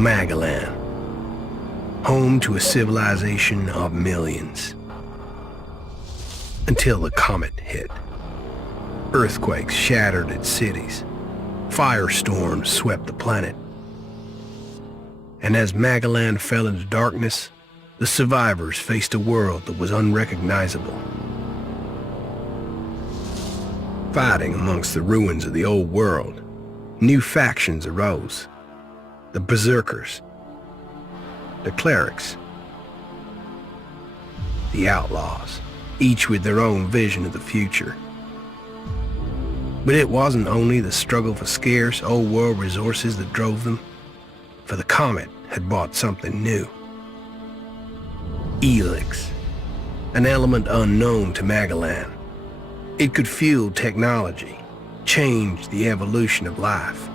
Magellan, home to a civilization of millions. Until the comet hit. Earthquakes shattered its cities. Firestorms swept the planet. And as Magellan fell into darkness, the survivors faced a world that was unrecognizable. Fighting amongst the ruins of the old world, new factions arose. The Berserkers, the Clerics, the Outlaws, each with their own vision of the future. But it wasn't only the struggle for scarce old world resources that drove them, for the comet had brought something new. Elex, an element unknown to Magellan. It could fuel technology, change the evolution of life,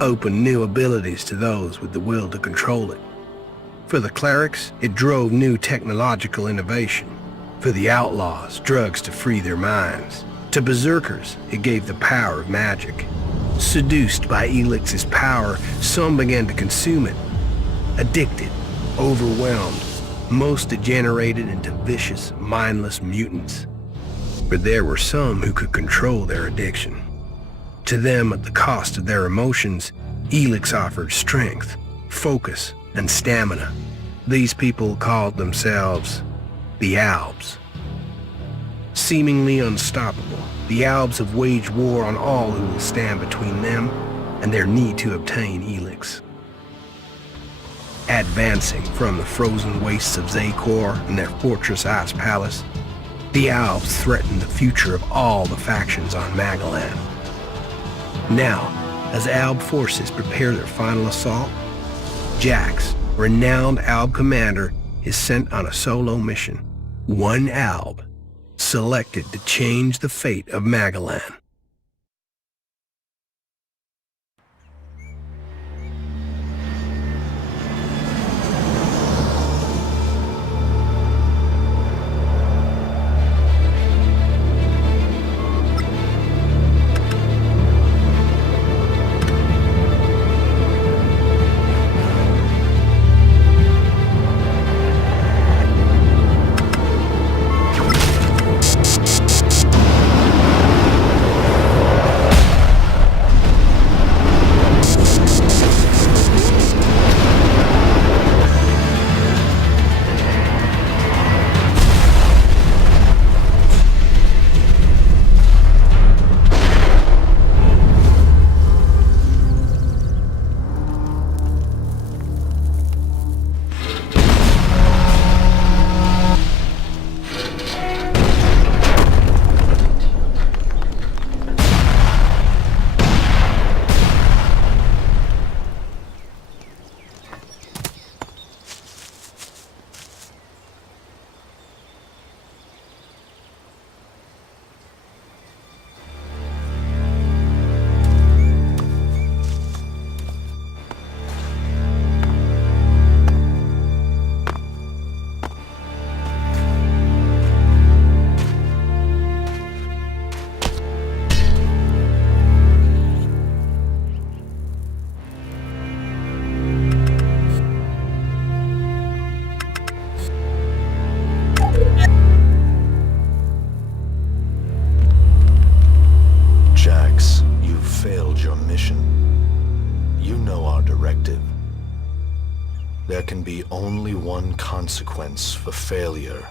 open new abilities to those with the will to control it. For the clerics, it drove new technological innovation. For the outlaws, drugs to free their minds. To berserkers, it gave the power of magic. Seduced by Elix's power, some began to consume it. Addicted, overwhelmed, most degenerated into vicious, mindless mutants. But there were some who could control their addiction. To them, at the cost of their emotions, Elex offered strength, focus, and stamina. These people called themselves the Albs. Seemingly unstoppable, the Albs have waged war on all who will stand between them and their need to obtain Elex. Advancing from the frozen wastes of Zakor and their fortress Ice Palace, the Albs threaten the future of all the factions on Magellan. Now, as Alb forces prepare their final assault, Jax, renowned Alb commander, is sent on a solo mission. One Alb, selected to change the fate of Magellan. There can be only one consequence for failure.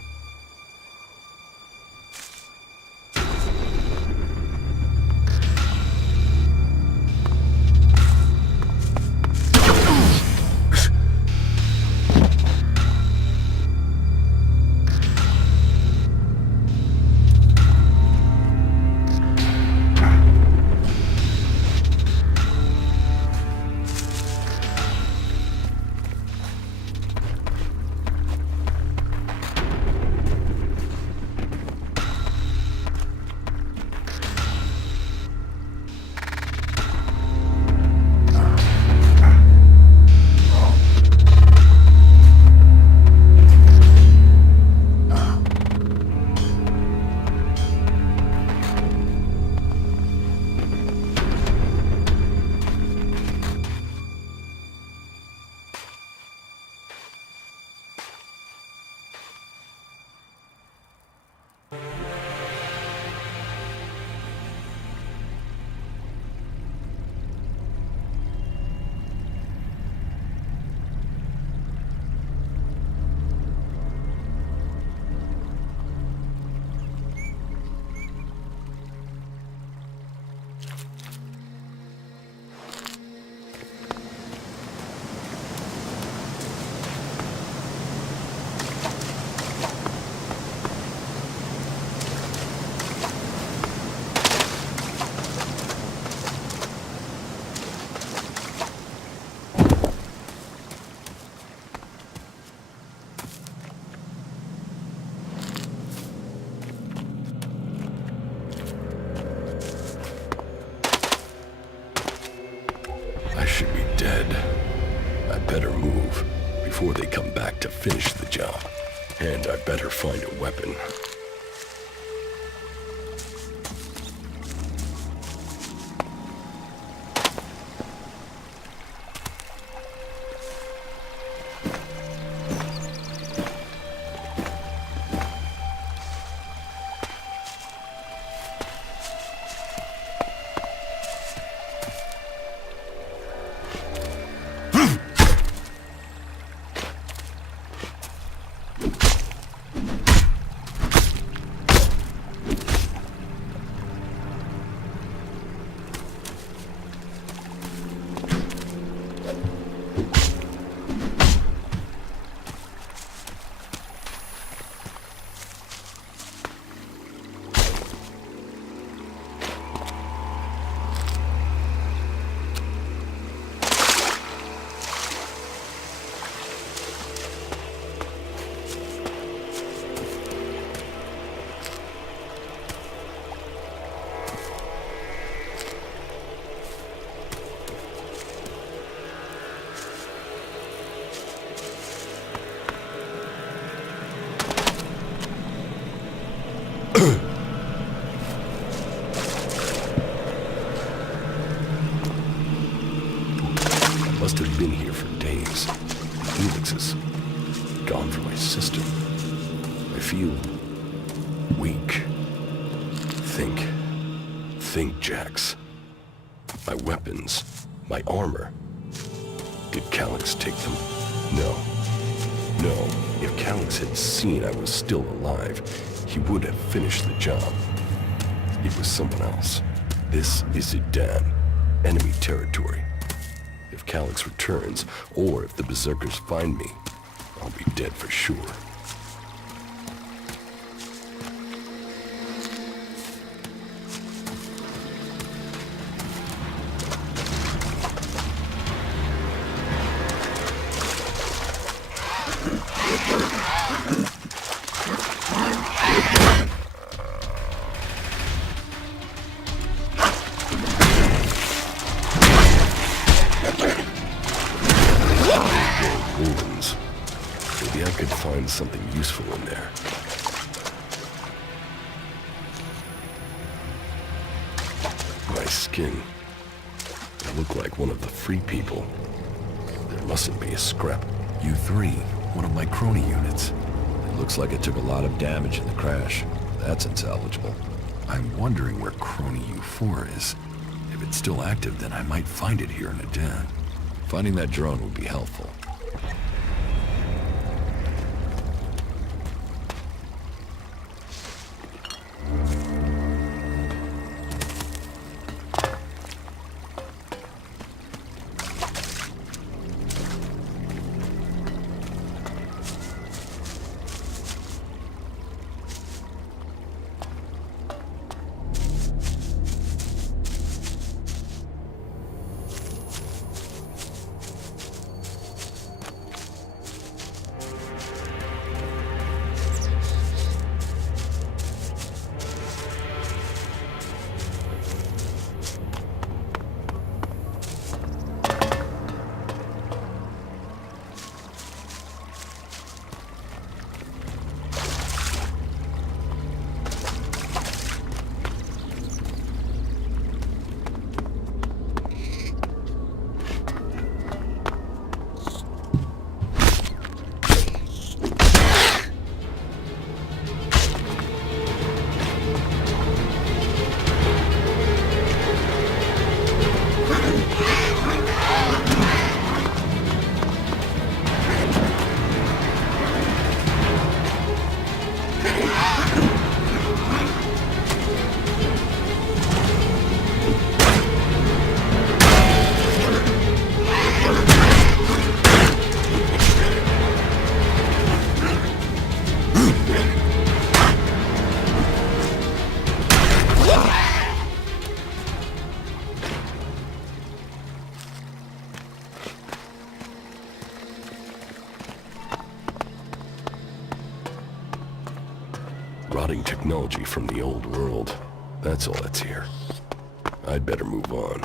finish the job. And I better find a weapon. Must have been here for days. Elex is gone for my sister. I feel weak. Think, Jax. My weapons, my armor. Did Calyx take them? No. If Calyx had seen I was still alive, he would have finished the job. It was someone else. This is Idan, enemy territory. If Calyx returns, or if the Berserkers find me, I'll be dead for sure. Wounds. Maybe I could find something useful in there. My skin. I look like one of the free people. There mustn't be a scrap. U3, one of my crony units. It looks like it took a lot of damage in the crash. That's unsalvageable. I'm wondering where crony U4 is. If it's still active, then I might find it here in Idan. Finding that drone would be helpful. Rotting technology from the old world. That's all that's here. I'd better move on.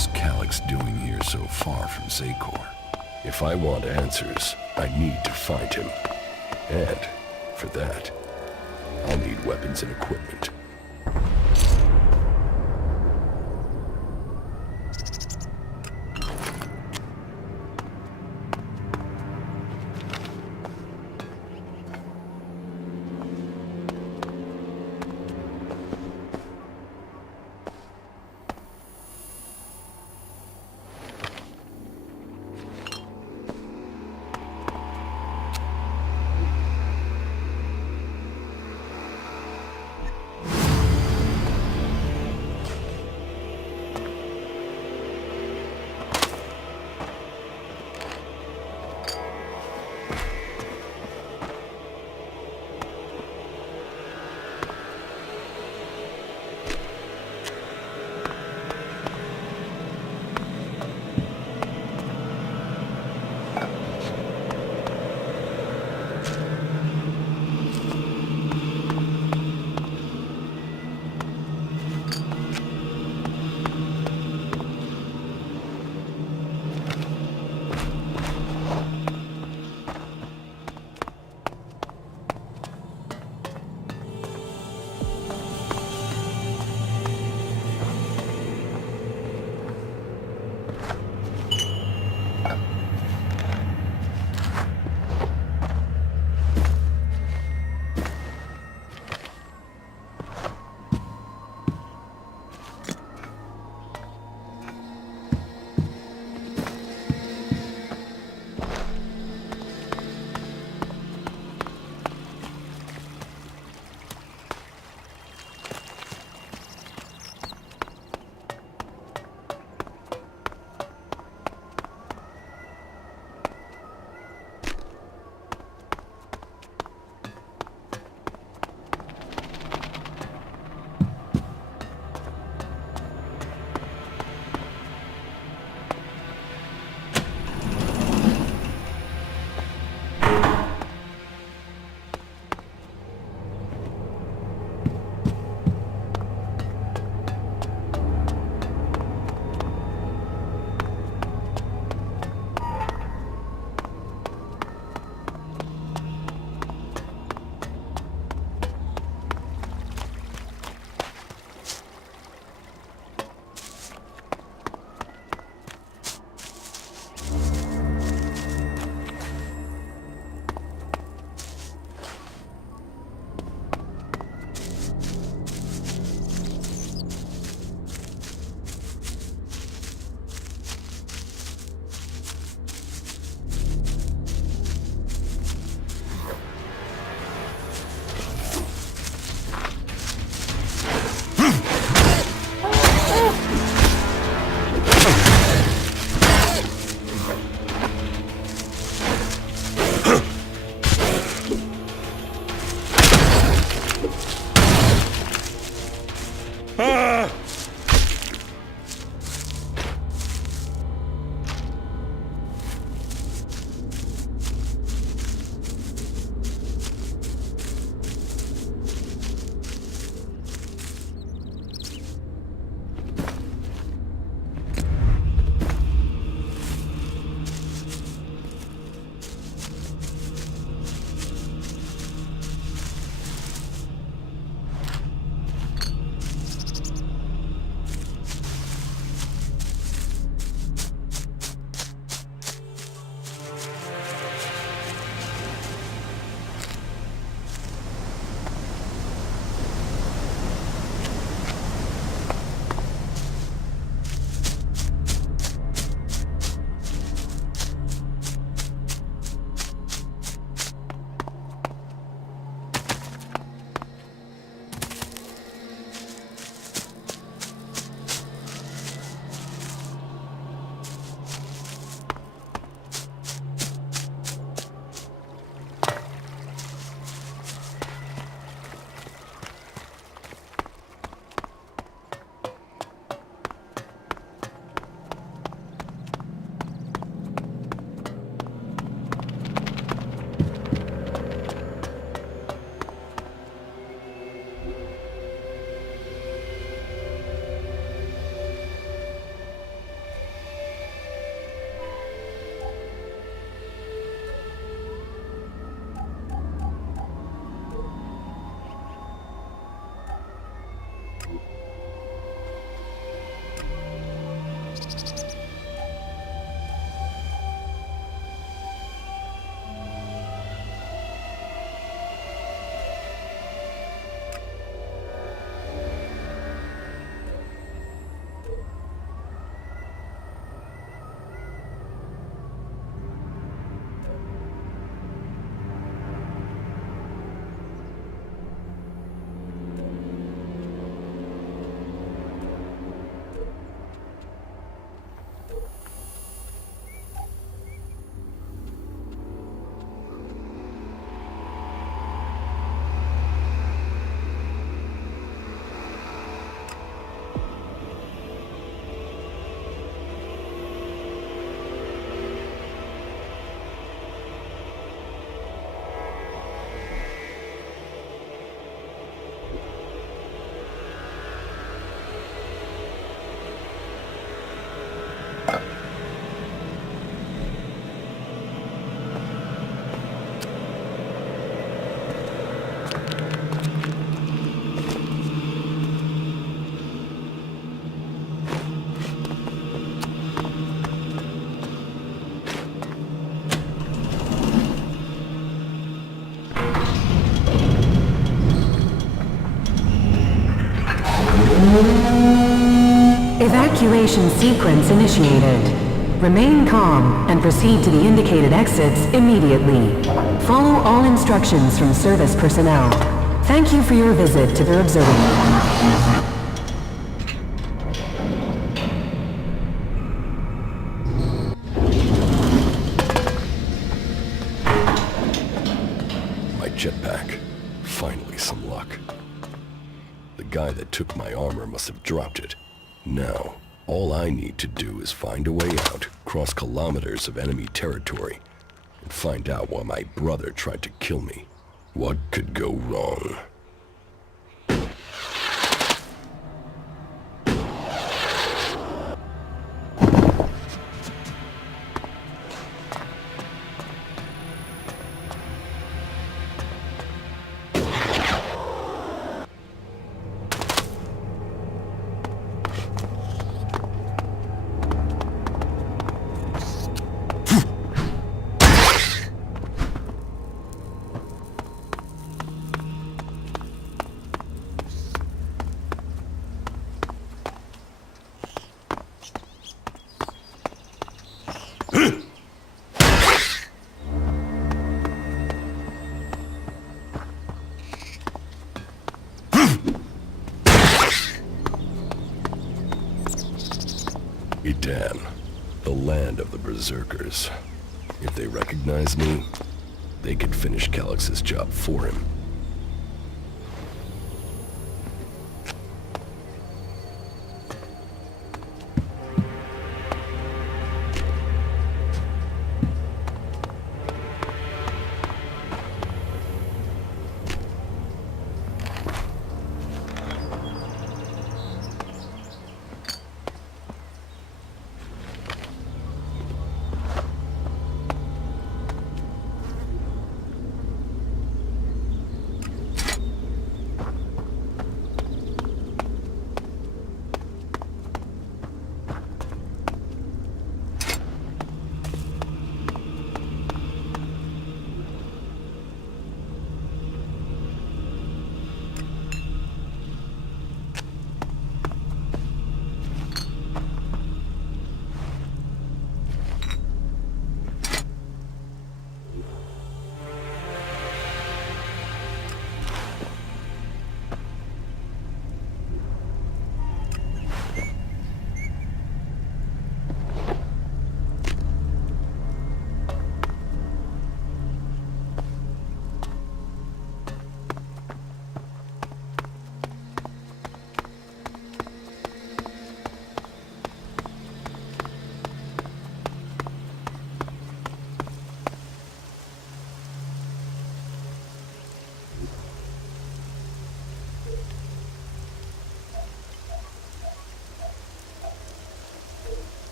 was Calyx doing here so far from Zakor? If I want answers, I need to find him. And, for that, I'll need weapons and equipment. Evacuation sequence initiated. Remain calm and proceed to the indicated exits immediately. Follow all instructions from service personnel. Thank you for your visit to the observatory. Jetpack. Finally, some luck. The guy that took my armor must have dropped it. Now, all I need to do is find a way out, cross kilometers of enemy territory, and find out why my brother tried to kill me. What could go wrong? Edan, the land of the Berserkers. If they recognize me, they could finish Calix's job for him.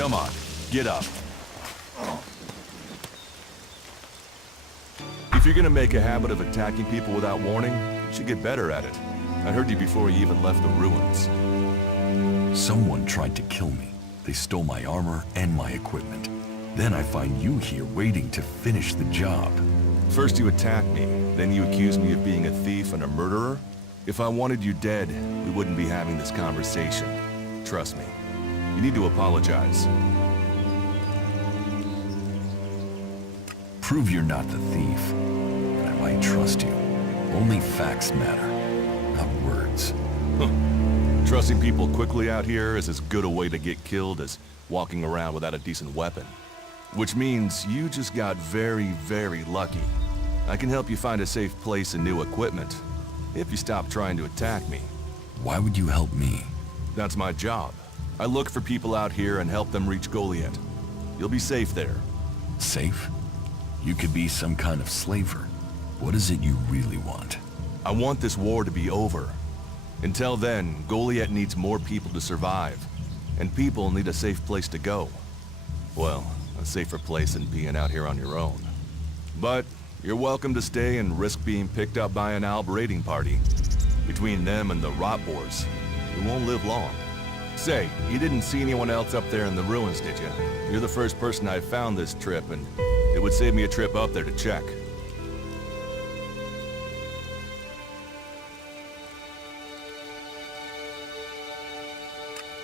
Come on, get up. If you're gonna make a habit of attacking people without warning, you should get better at it. I heard you before you even left the ruins. Someone tried to kill me. They stole my armor and my equipment. Then I find you here waiting to finish the job. First you attack me, then you accuse me of being a thief and a murderer? If I wanted you dead, we wouldn't be having this conversation. Trust me. You need to apologize. Prove you're not the thief, and I might trust you. Only facts matter, not words. Trusting people quickly out here is as good a way to get killed as walking around without a decent weapon. Which means you just got very, very lucky. I can help you find a safe place and new equipment, if you stop trying to attack me. Why would you help me? That's my job. I look for people out here and help them reach Goliath. You'll be safe there. Safe? You could be some kind of slaver. What is it you really want? I want this war to be over. Until then, Goliath needs more people to survive. And people need a safe place to go. Well, a safer place than being out here on your own. But you're welcome to stay and risk being picked up by an Alb raiding party. Between them and the rot boars, you won't live long. Say, you didn't see anyone else up there in the ruins, did you? You're the first person I found this trip, and it would save me a trip up there to check.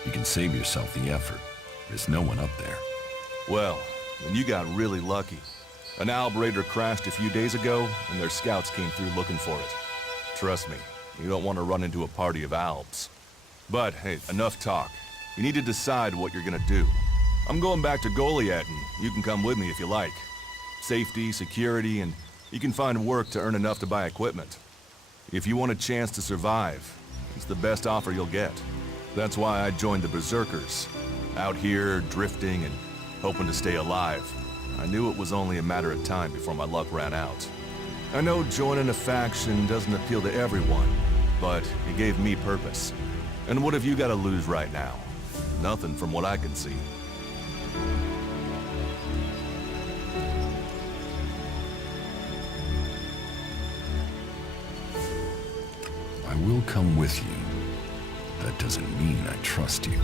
You can save yourself the effort. There's no one up there. Well, then you got really lucky. An Alb raider crashed a few days ago, and their scouts came through looking for it. Trust me, you don't want to run into a party of Albs. But, hey, enough talk. You need to decide what you're gonna do. I'm going back to Goliath, and you can come with me if you like. Safety, security, and you can find work to earn enough to buy equipment. If you want a chance to survive, it's the best offer you'll get. That's why I joined the Berserkers. Out here, drifting and hoping to stay alive. I knew it was only a matter of time before my luck ran out. I know joining a faction doesn't appeal to everyone, but it gave me purpose. And what have you got to lose right now? Nothing from what I can see. I will come with you. That doesn't mean I trust you.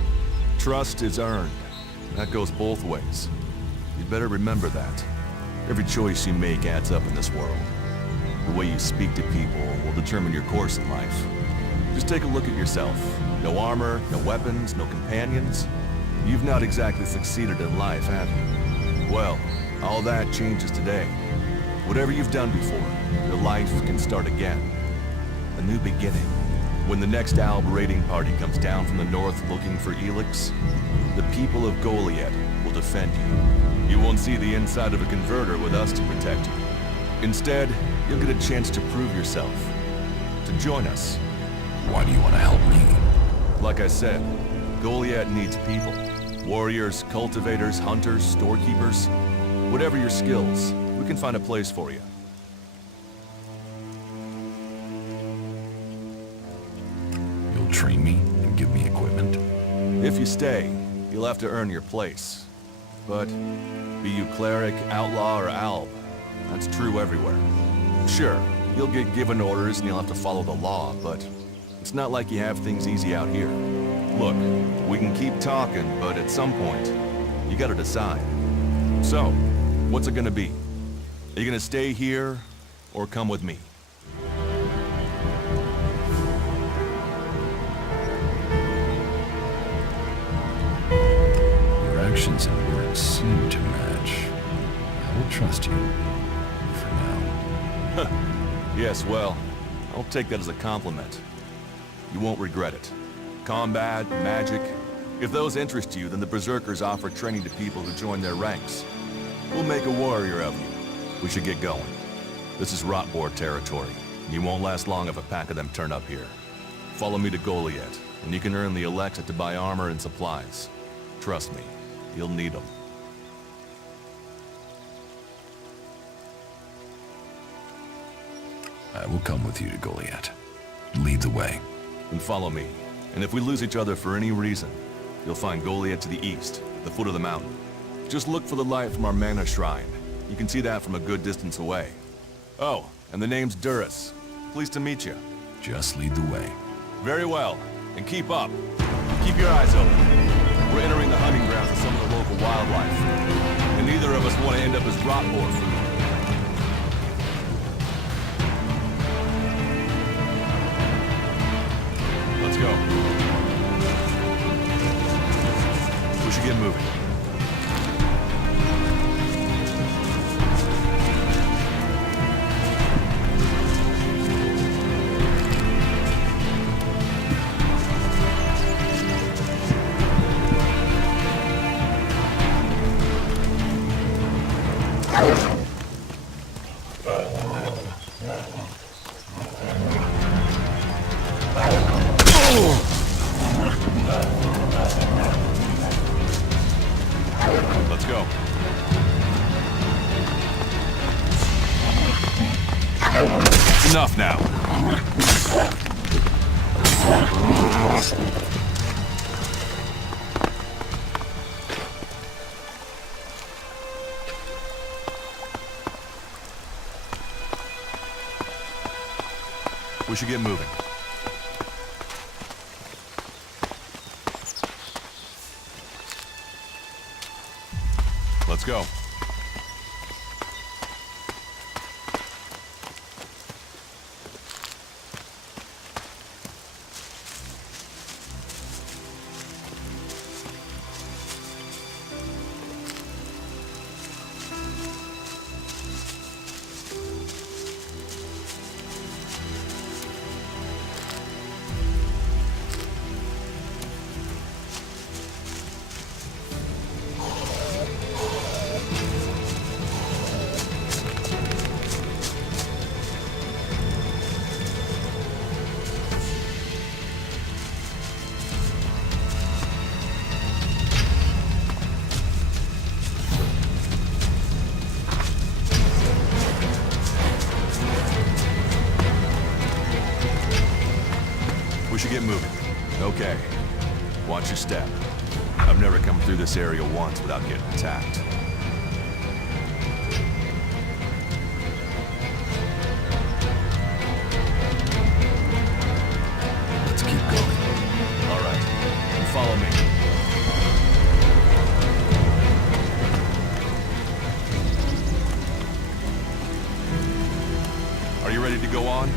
Trust is earned. That goes both ways. You'd better remember that. Every choice you make adds up in this world. The way you speak to people will determine your course in life. Just take a look at yourself. No armor, no weapons, no companions. You've not exactly succeeded in life, have you? Well, all that changes today. Whatever you've done before, your life can start again. A new beginning. When the next Alb raiding party comes down from the north looking for Elex, the people of Goliath will defend you. You won't see the inside of a converter with us to protect you. Instead, you'll get a chance to prove yourself. To join us. Why do you want to help me? Like I said, Goliath needs people. Warriors, cultivators, hunters, storekeepers. Whatever your skills, we can find a place for you. You'll train me and give me equipment? If you stay, you'll have to earn your place. But be you cleric, outlaw, or alb, that's true everywhere. Sure, you'll get given orders and you'll have to follow the law, but it's not like you have things easy out here. Look, we can keep talking, but at some point, you gotta decide. So, what's it gonna be? Are you gonna stay here, or come with me? Your actions and words seem to match. I will trust you. For now. Yes, well, I'll take that as a compliment. You won't regret it. Combat, magic. If those interest you, then the Berserkers offer training to people who join their ranks. We'll make a warrior of you. We should get going. This is Rotboar territory, and you won't last long if a pack of them turn up here. Follow me to Goliath, and you can earn the Elex to buy armor and supplies. Trust me, you'll need them. I will come with you to Goliath. Lead the way. And follow me. And if we lose each other for any reason, you'll find Goliath to the east, at the foot of the mountain. Just look for the light from our mana shrine. You can see that from a good distance away. Oh, and the name's Duras. Pleased to meet you. Just lead the way. Very well. And keep up. Keep your eyes open. We're entering the hunting grounds of some of the local wildlife. And neither of us want to end up as Rotboar food. Let's go. We should get moving. Let's go. Enough now. We should get moving. Let's go. We should get moving. Okay. Watch your step. I've never come through this area once without getting attacked. Let's keep going. All right. You follow me. Are you ready to go on?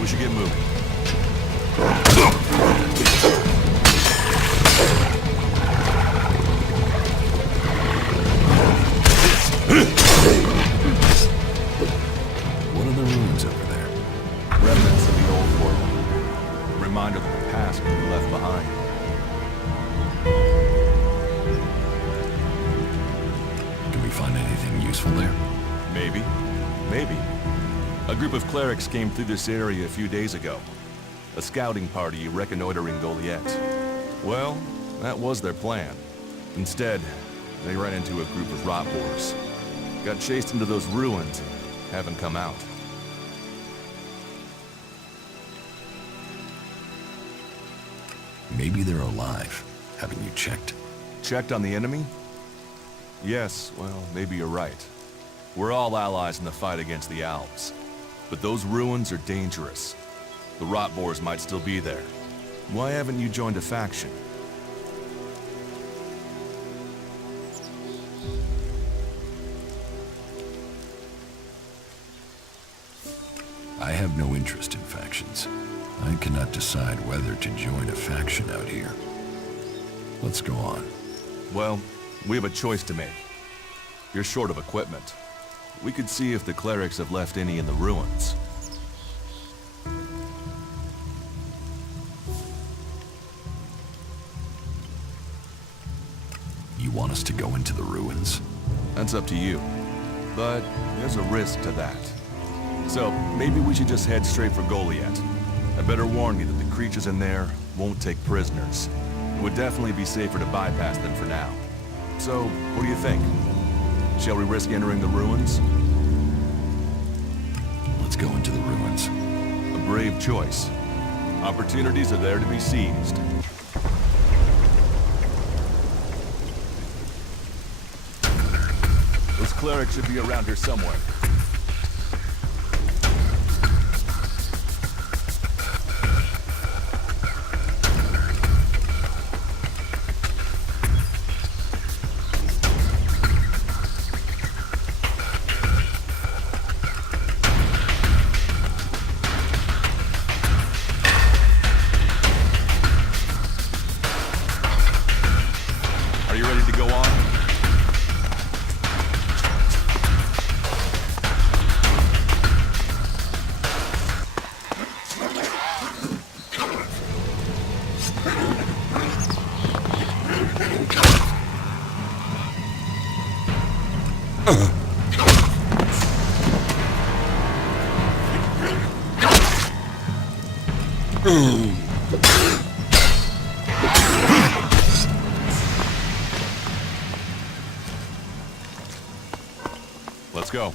We should get moving. What are the ruins over there? Remnants of the old world. A reminder that the past can be left behind. Can we find anything useful there? Maybe. Maybe. A group of clerics came through this area a few days ago. A scouting party reconnoitering Goliath. Well, that was their plan. Instead, they ran into a group of rot boars. Got chased into those ruins and haven't come out. Maybe they're alive. Haven't you checked? Checked on the enemy? Yes, well, maybe you're right. We're all allies in the fight against the Alps. But those ruins are dangerous. The rot boars might still be there. Why haven't you joined a faction? I have no interest in factions. I cannot decide whether to join a faction out here. Let's go on. Well, we have a choice to make. You're short of equipment. We could see if the clerics have left any in the ruins. You want us to go into the ruins? That's up to you. But there's a risk to that. So, maybe we should just head straight for Goliath. I better warn you that the creatures in there won't take prisoners. It would definitely be safer to bypass them for now. So, what do you think? Shall we risk entering the ruins? Let's go into the ruins. A brave choice. Opportunities are there to be seized. Those clerics should be around here somewhere. Let's go.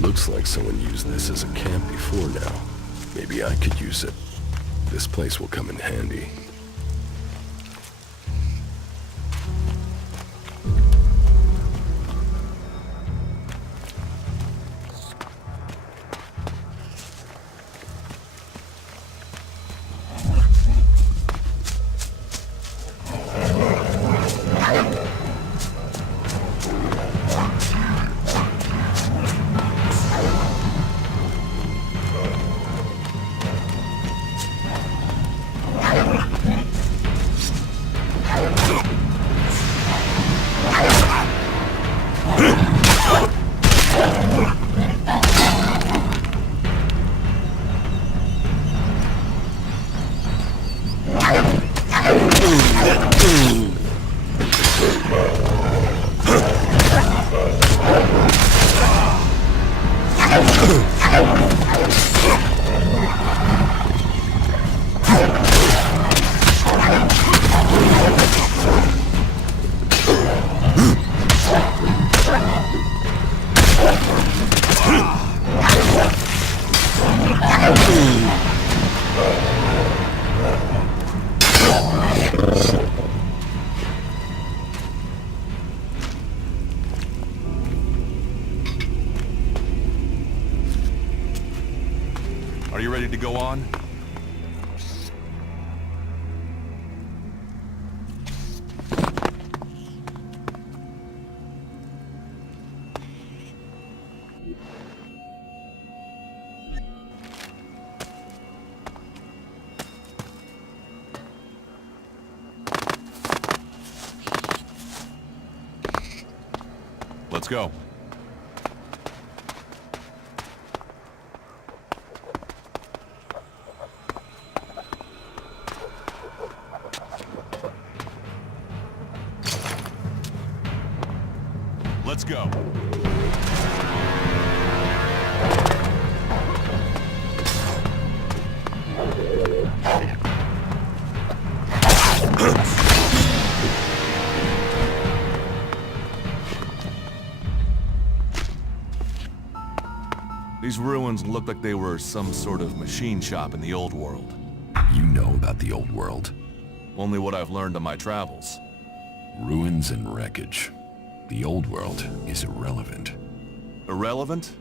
Looks like someone used this as a camp before now. Maybe I could use it. This place will come in handy. Are you ready to go on? Let's go. Let's go. These ruins look like they were some sort of machine shop in the old world. You know about the old world. Only what I've learned on my travels. Ruins and wreckage. The old world is irrelevant. Irrelevant?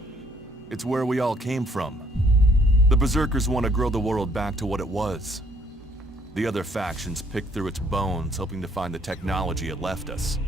It's where we all came from. The Berserkers want to grow the world back to what it was. The other factions pick through its bones, hoping to find the technology it left us.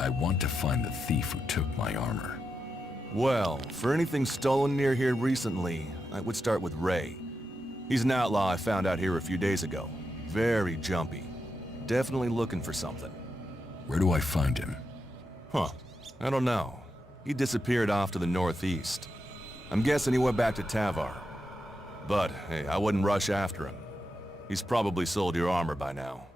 I want to find the thief who took my armor. Well, for anything stolen near here recently, I would start with Ray. He's an outlaw I found out here a few days ago. Very jumpy. Definitely looking for something. Where do I find him? Huh. I don't know. He disappeared off to the northeast. I'm guessing he went back to Tavar. But, hey, I wouldn't rush after him. He's probably sold your armor by now.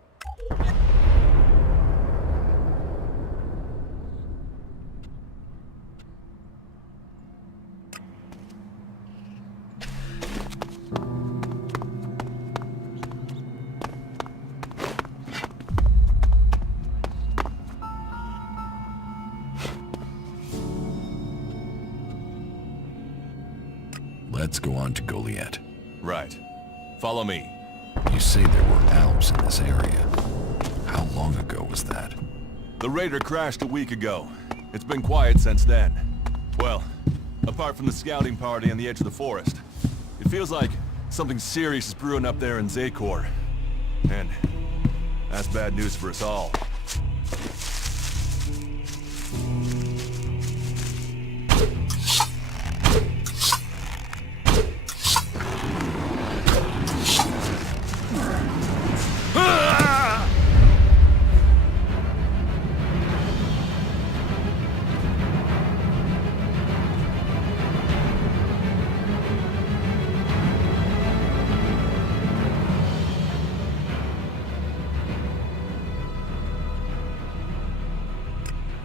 Let's go on to Goliath. Right. Follow me. You say there were Alps in this area. How long ago was that? The raider crashed a week ago. It's been quiet since then. Well, apart from the scouting party on the edge of the forest. It feels like something serious is brewing up there in Zakor. And that's bad news for us all.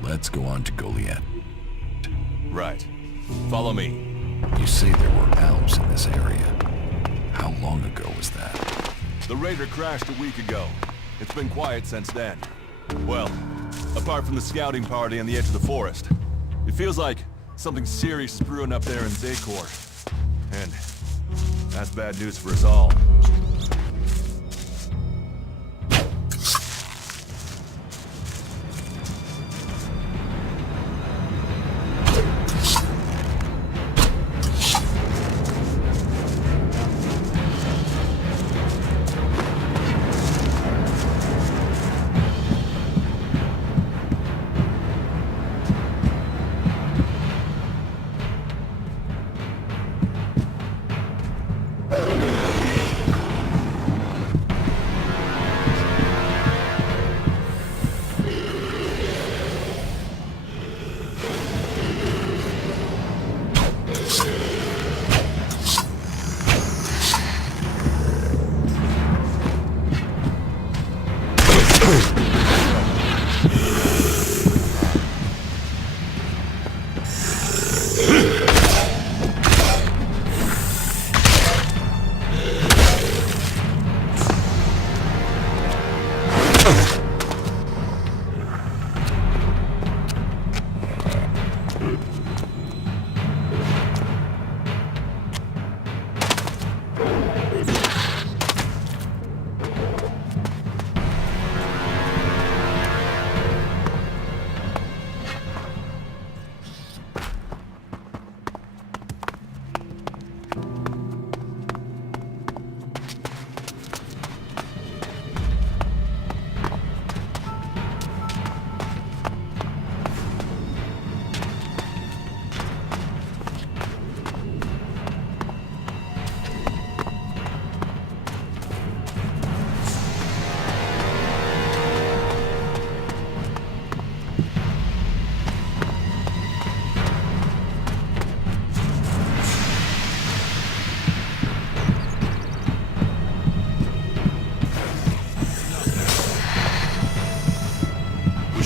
Let's go on to Goliath. Right. Follow me. You say there were Alps in this area. How long ago was that? The raider crashed a week ago. It's been quiet since then. Well, apart from the scouting party on the edge of the forest. It feels like something serious is brewing up there in Zakor. And that's bad news for us all.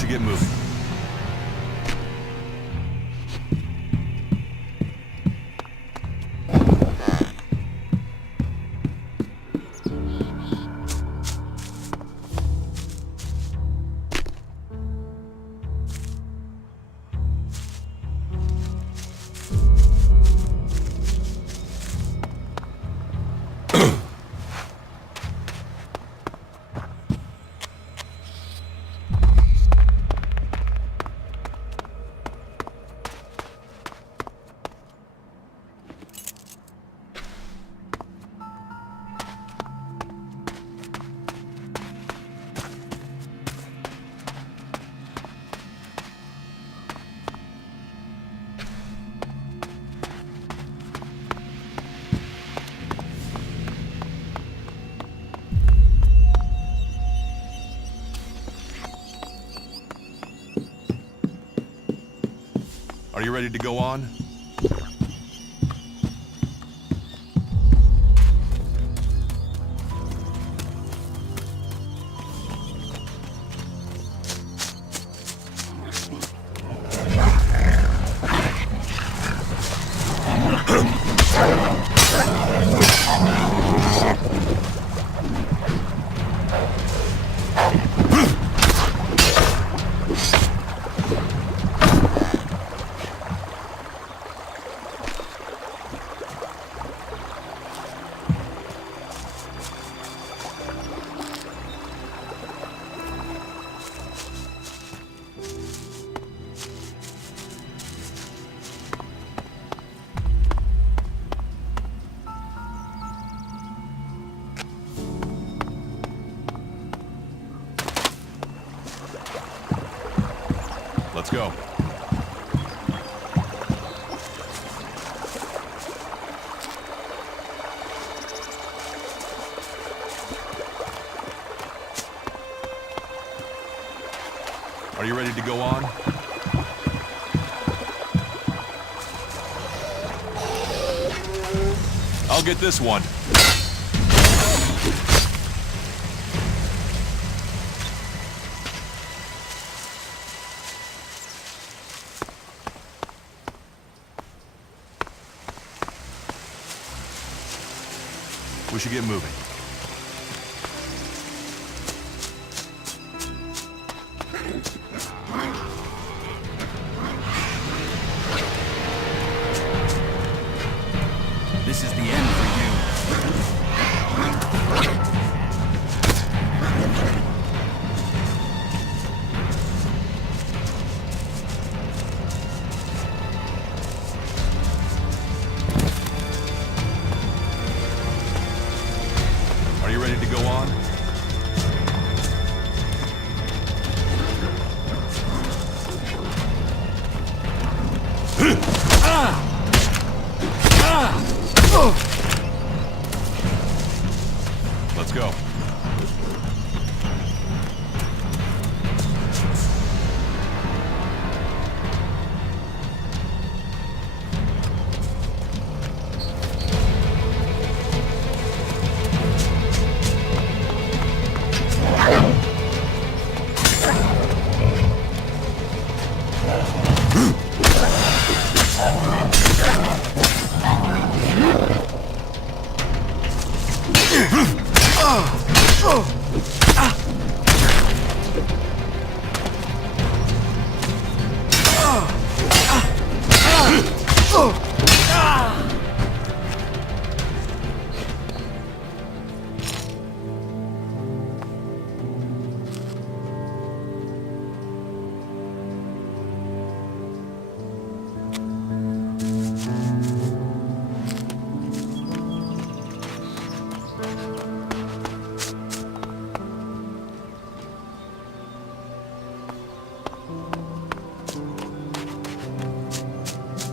Get moving. Are you ready to go on? Let's go. Are you ready to go on? I'll get this one. We should get moving. This is the end for you. Are you ready to go on? Let's go.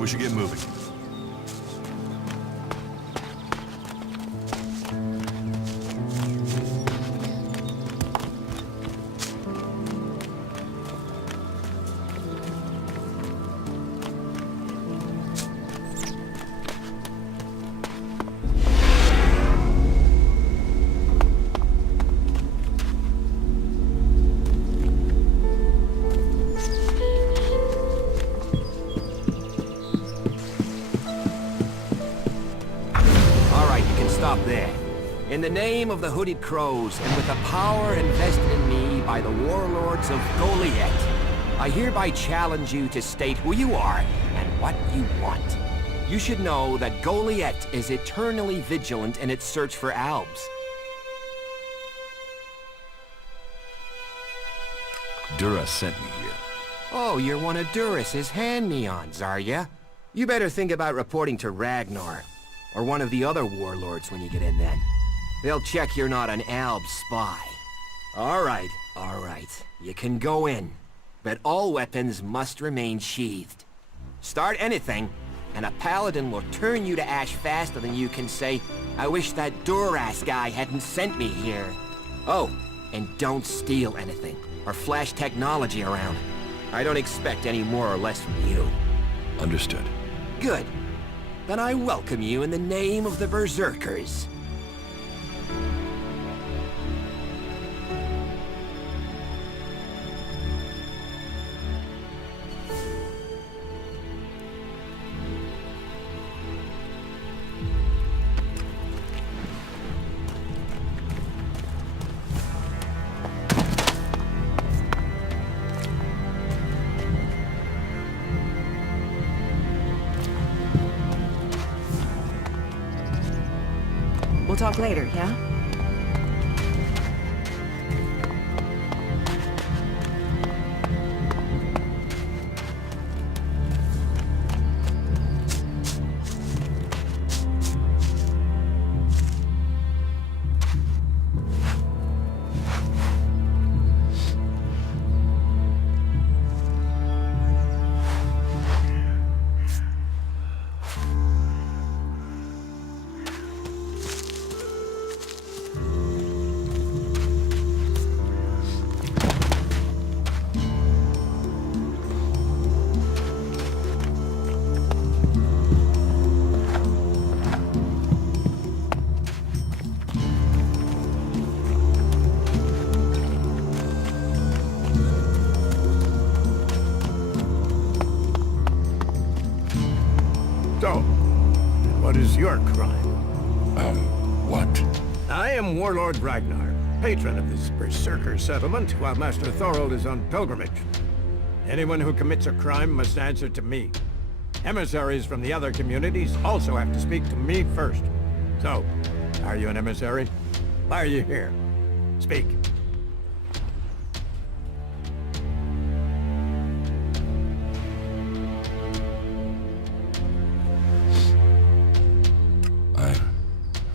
We should get moving. Stop there. In the name of the Hooded Crows, and with the power invested in me by the warlords of Goliath, I hereby challenge you to state who you are and what you want. You should know that Goliath is eternally vigilant in its search for Albs. Dura sent me here. Oh, you're one of Duras's hand-me-ons, are ya? You better think about reporting to Ragnar, or one of the other warlords when you get in then. They'll check you're not an Alb spy. All right. You can go in. But all weapons must remain sheathed. Start anything, and a paladin will turn you to ash faster than you can say, "I wish that Duras guy hadn't sent me here." Oh, and don't steal anything, or flash technology around. I don't expect any more or less from you. Understood. Good. Then I welcome you in the name of the Berserkers. We'll talk later, yeah? So, what is your crime? What? I am Warlord Ragnar, patron of this Berserker settlement, while Master Thorold is on pilgrimage. Anyone who commits a crime must answer to me. Emissaries from the other communities also have to speak to me first. So, are you an emissary? Why are you here? Speak.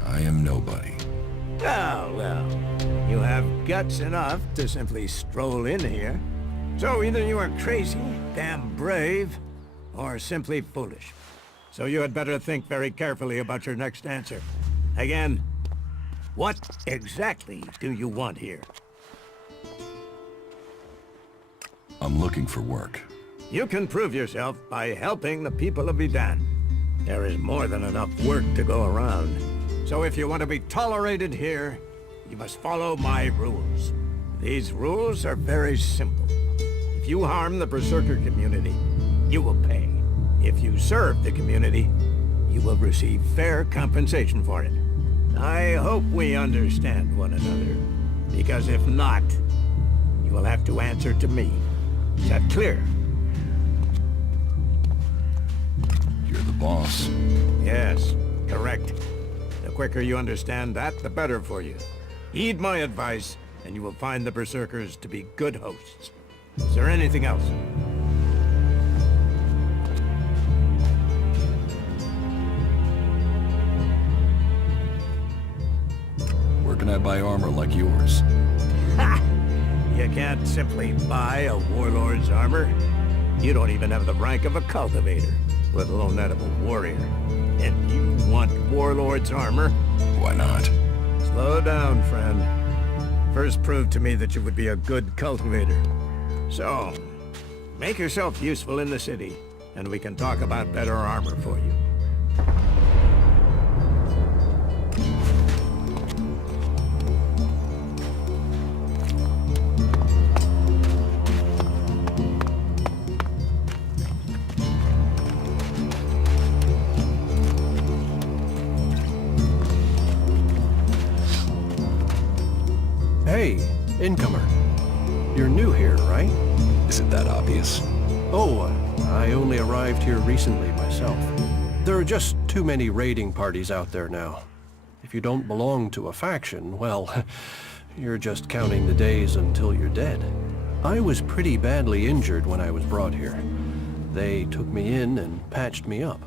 I am nobody. Oh, well, you have guts enough to simply stroll in here. So either you are crazy, damn brave, or simply foolish. So you had better think very carefully about your next answer. Again, what exactly do you want here? I'm looking for work. You can prove yourself by helping the people of Edan. There is more than enough work to go around. So if you want to be tolerated here, you must follow my rules. These rules are very simple. If you harm the Berserker community, you will pay. If you serve the community, you will receive fair compensation for it. I hope we understand one another, because if not, you will have to answer to me. Is that clear? You're the boss. Yes, correct. The quicker you understand that, the better for you. Heed my advice, and you will find the Berserkers to be good hosts. Is there anything else? Where can I buy armor like yours? Ha! You can't simply buy a warlord's armor. You don't even have the rank of a cultivator, let alone that of a warrior. And you want warlord's armor? Why not? Slow down, friend. First prove to me that you would be a good cultivator. So, make yourself useful in the city, and we can talk about better armor for you. Hey, incomer. You're new here, right? Is it that obvious? Oh, I only arrived here recently myself. There are just too many raiding parties out there now. If you don't belong to a faction, well, you're just counting the days until you're dead. I was pretty badly injured when I was brought here. They took me in and patched me up.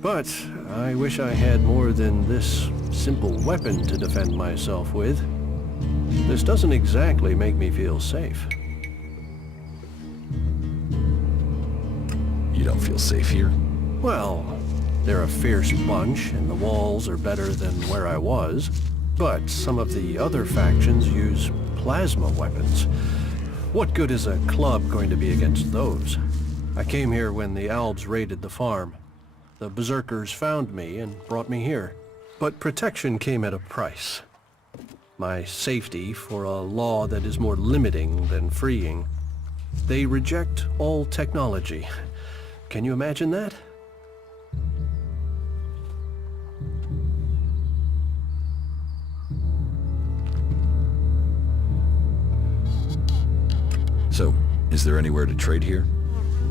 But I wish I had more than this simple weapon to defend myself with. This doesn't exactly make me feel safe. You don't feel safe here? Well, they're a fierce bunch, and the walls are better than where I was. But some of the other factions use plasma weapons. What good is a club going to be against those? I came here when the Albs raided the farm. The Berserkers found me and brought me here. But protection came at a price. My safety for a law that is more limiting than freeing. They reject all technology. Can you imagine that? So, is there anywhere to trade here?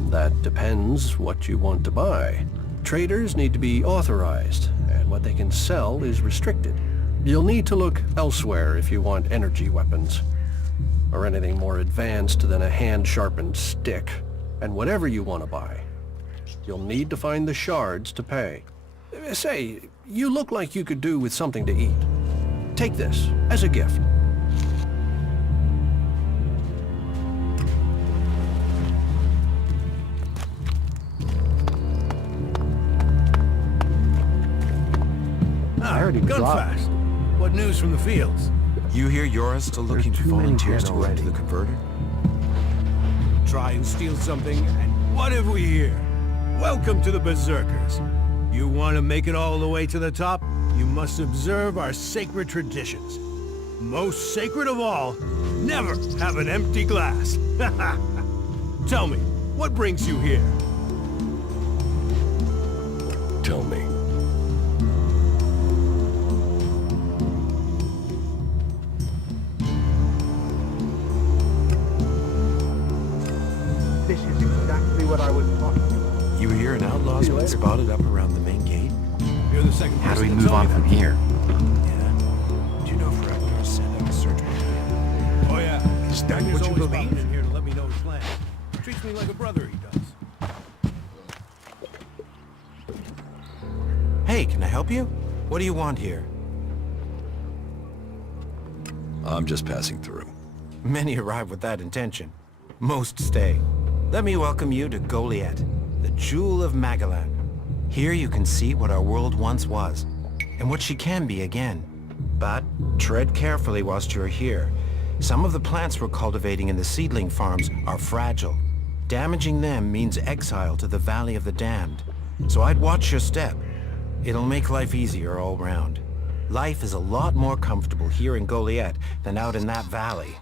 That depends what you want to buy. Traders need to be authorized, and what they can sell is restricted. You'll need to look elsewhere if you want energy weapons, or anything more advanced than a hand-sharpened stick. And whatever you want to buy, you'll need to find the shards to pay. Say, you look like you could do with something to eat. Take this as a gift. Gunfast. What news from the fields? You hear Yora's still looking for volunteers to go into the converter? Try and steal something, and what have we here? Welcome to the Berserkers. You want to make it all the way to the top? You must observe our sacred traditions. Most sacred of all, never have an empty glass. Tell me, what brings you here? Tell me. This is exactly what I was talking about. You hear an outlaw's been spotted up around the main gate? You're the second How do we person to move tell on me from that. here? Yeah. Do you know if Ragnar sent out a search party? Oh yeah. Is that He's what you always believe? popping in here to let me know his plan. Treats me like a brother, he does. Hey, can I help you? What do you want here? I'm just passing through. Many arrive with that intention. Most stay. Let me welcome you to Goliath, the jewel of Magellan. Here you can see what our world once was, and what she can be again. But tread carefully whilst you're here. Some of the plants we're cultivating in the seedling farms are fragile. Damaging them means exile to the Valley of the Damned. So I'd watch your step. It'll make life easier all round. Life is a lot more comfortable here in Goliath than out in that valley.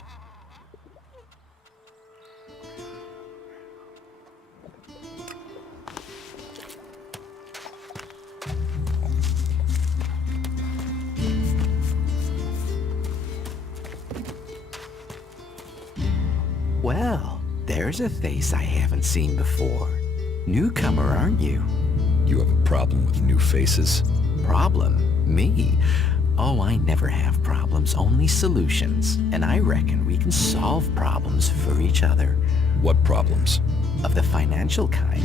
Well, there's a face I haven't seen before. Newcomer, aren't you? You have a problem with new faces? Problem? Me? Oh, I never have problems, only solutions. And I reckon we can solve problems for each other. What problems? Of the financial kind.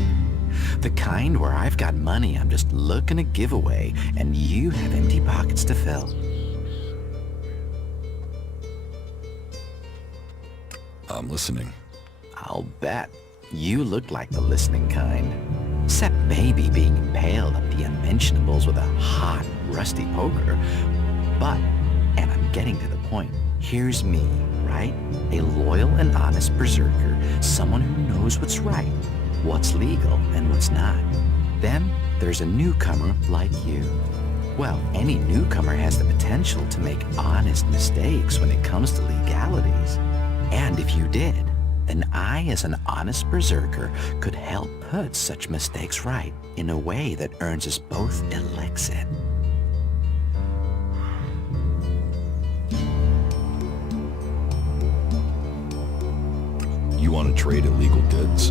The kind where I've got money I'm just looking to give away, and you have empty pockets to fill. I'm listening. I'll bet. You look like the listening kind. Except maybe being impaled up the unmentionables with a hot, rusty poker. But, and I'm getting to the point, here's me, right? A loyal and honest berserker, someone who knows what's right, what's legal and what's not. Then there's a newcomer like you. Well, any newcomer has the potential to make honest mistakes when it comes to legalities. And if you did, then I, as an honest berserker, could help put such mistakes right in a way that earns us both Elexit. You want to trade illegal goods?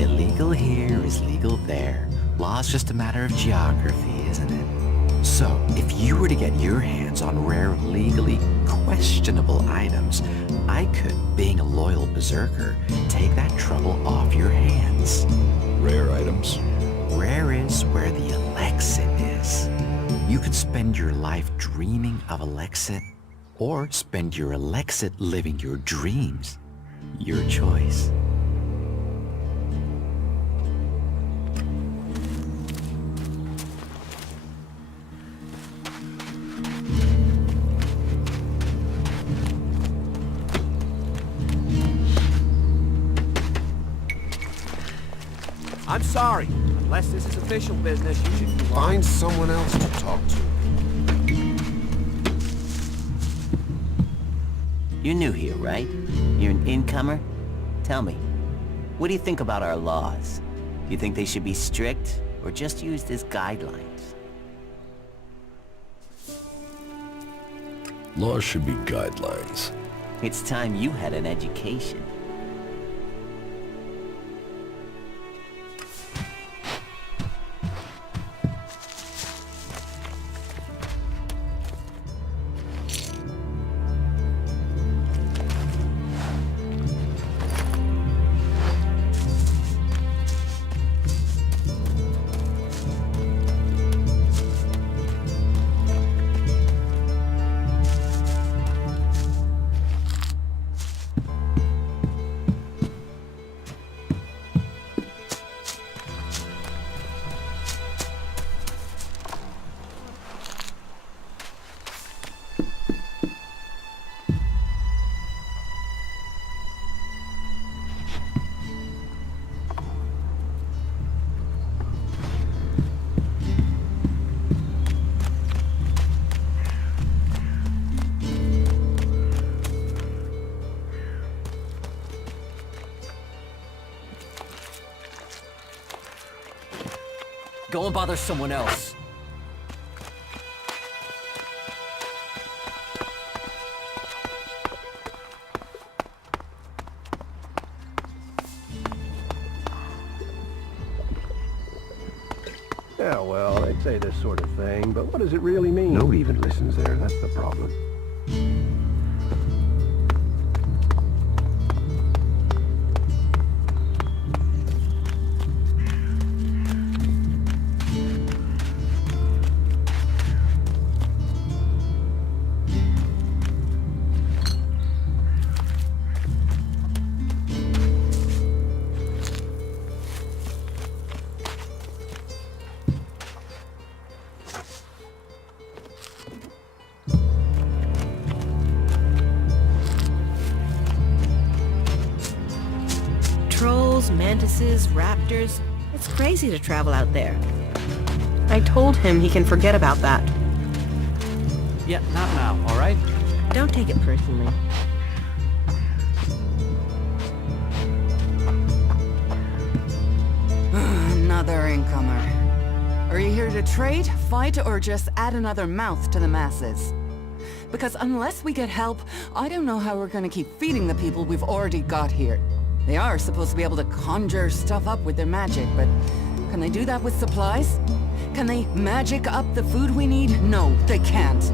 Illegal here is legal there. Law's just a matter of geography, isn't it? So, if you were to get your hands on rare, legally questionable items, I could, being a loyal berserker, take that trouble off your hands. Rare items? Rare is where the Elexit is. You could spend your life dreaming of Elexit, or spend your Elexit living your dreams. Your choice. sorry. Unless this is official business, you should move on. Find someone else to talk to. You're new here, right? You're an incomer? Tell me, what do you think about our laws? Do you think they should be strict, or just used as guidelines? Laws should be guidelines. It's time you had an education. Go and bother someone else. Yeah, well, they'd say this sort of thing, but what does it really mean? Nobody even listens there, that's the problem. Trolls, mantises, raptors. It's crazy to travel out there. I told him he can forget about that. Yeah, not now, all right? Don't take it personally. Another incomer. Are you here to trade, fight, or just add another mouth to the masses? Because unless we get help, I don't know how we're gonna keep feeding the people we've already got here. They are supposed to be able to conjure stuff up with their magic, but can they do that with supplies? Can they magic up the food we need? No, they can't.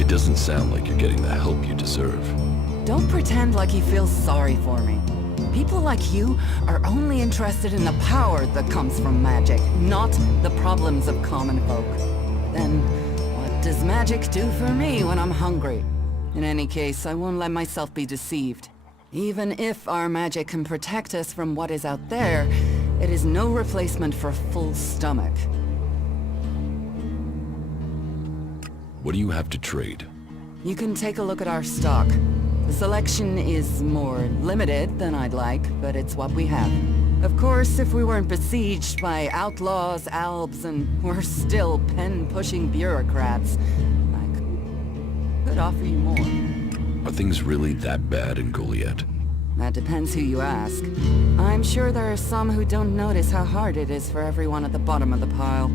It doesn't sound like you're getting the help you deserve. Don't pretend like he feels sorry for me. People like you are only interested in the power that comes from magic, not the problems of common folk. Then, what does magic do for me when I'm hungry? In any case, I won't let myself be deceived. Even if our magic can protect us from what is out there, it is no replacement for a full stomach. What do you have to trade? You can take a look at our stock. The selection is more limited than I'd like, but it's what we have. Of course, if we weren't besieged by outlaws, albs, and we're still pen-pushing bureaucrats, I could offer you more. Are things really that bad in Goliath? That depends who you ask. I'm sure there are some who don't notice how hard it is for everyone at the bottom of the pile.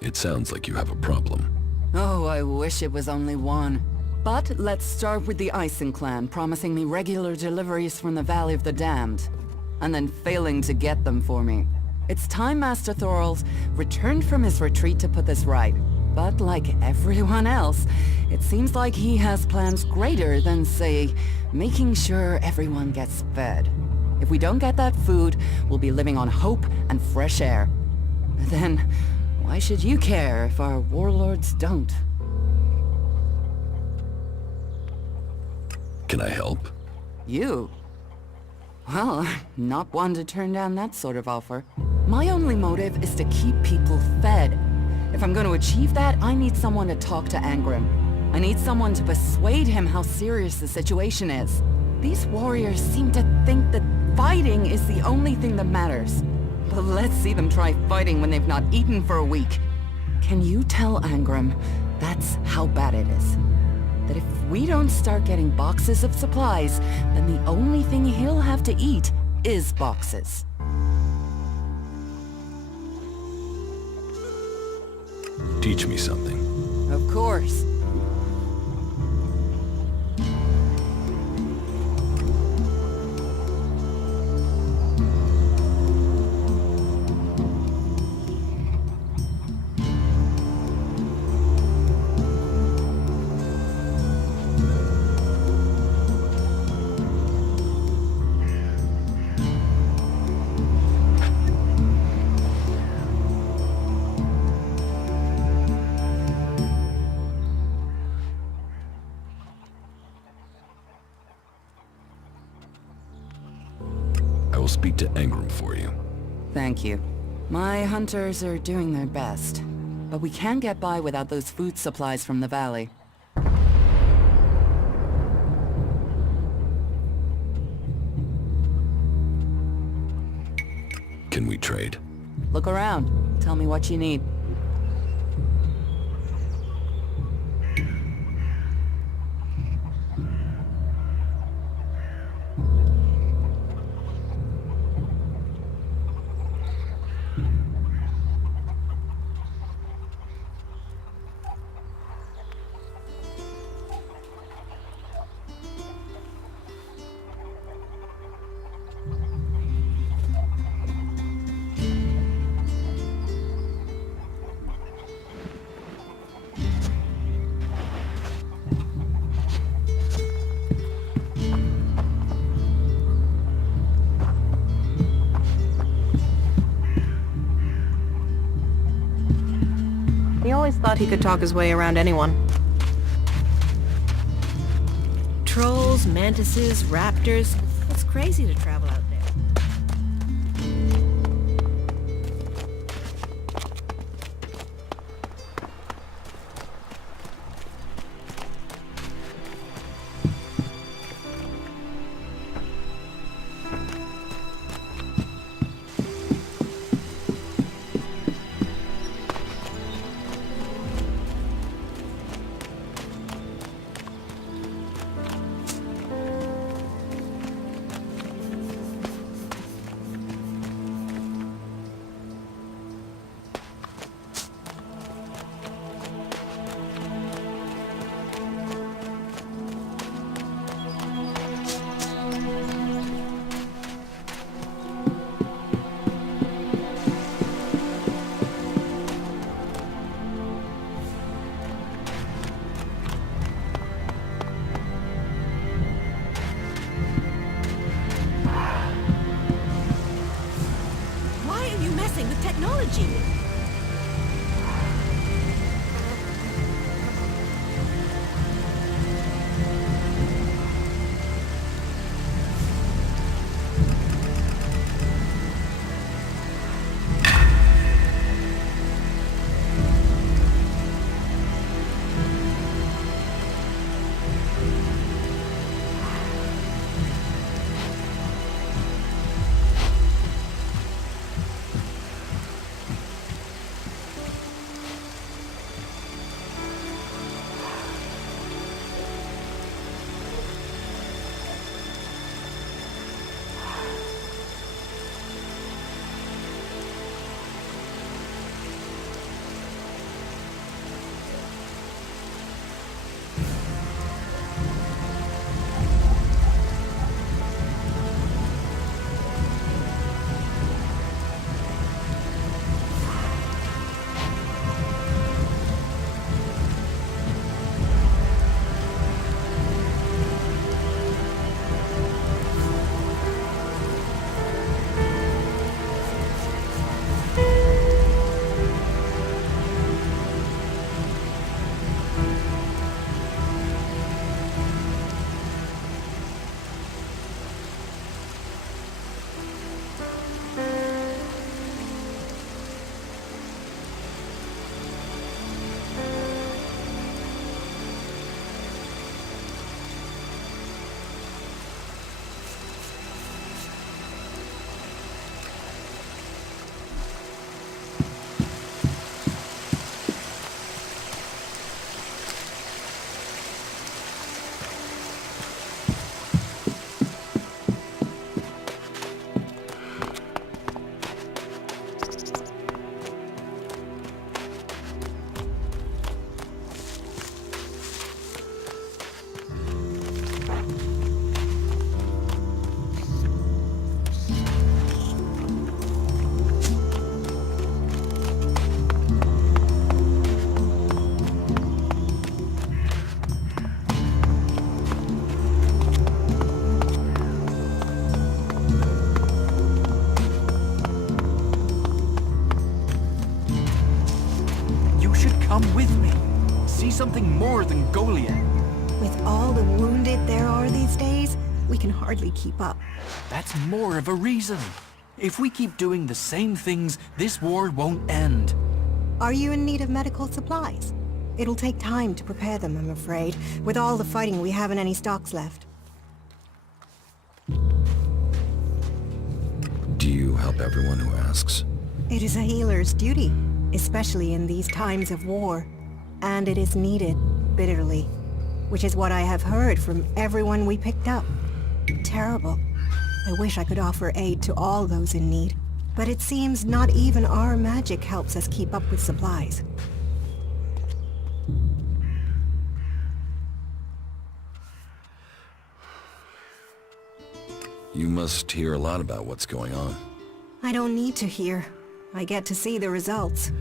It sounds like you have a problem. Oh, I wish it was only one. But let's start with the Ison clan promising me regular deliveries from the Valley of the Damned, and then failing to get them for me. It's time Master Thorald returned from his retreat to put this right. But like everyone else, it seems like he has plans greater than, say, making sure everyone gets fed. If we don't get that food, we'll be living on hope and fresh air. Then, why should you care if our warlords don't? Can I help? You? Well, I'm not one to turn down that sort of offer. My only motive is to keep people fed. If I'm going to achieve that, I need someone to talk to Angrim. I need someone to persuade him how serious the situation is. These warriors seem to think that fighting is the only thing that matters. But let's see them try fighting when they've not eaten for a week. Can you tell Angrim that's how bad it is? That if we don't start getting boxes of supplies, then the only thing he'll have to eat is boxes. Teach me something. Of course. I will speak to Angrim for you. Thank you. My hunters are doing their best, but we can't get by without those food supplies from the valley. Can we trade? Look around. Tell me what you need. He always thought he could talk his way around anyone. Trolls, mantises, raptors. It's crazy to travel out there. see something more than Goliath. With all the wounded there are these days, we can hardly keep up. That's more of a reason. If we keep doing the same things, this war won't end. Are you in need of medical supplies? It'll take time to prepare them, I'm afraid. With all the fighting, we haven't any stocks left. Do you help everyone who asks? It is a healer's duty, especially in these times of war. And it is needed, bitterly. Which is what I have heard from everyone we picked up. Terrible. I wish I could offer aid to all those in need. But it seems not even our magic helps us keep up with supplies. You must hear a lot about what's going on. I don't need to hear. I get to see the results.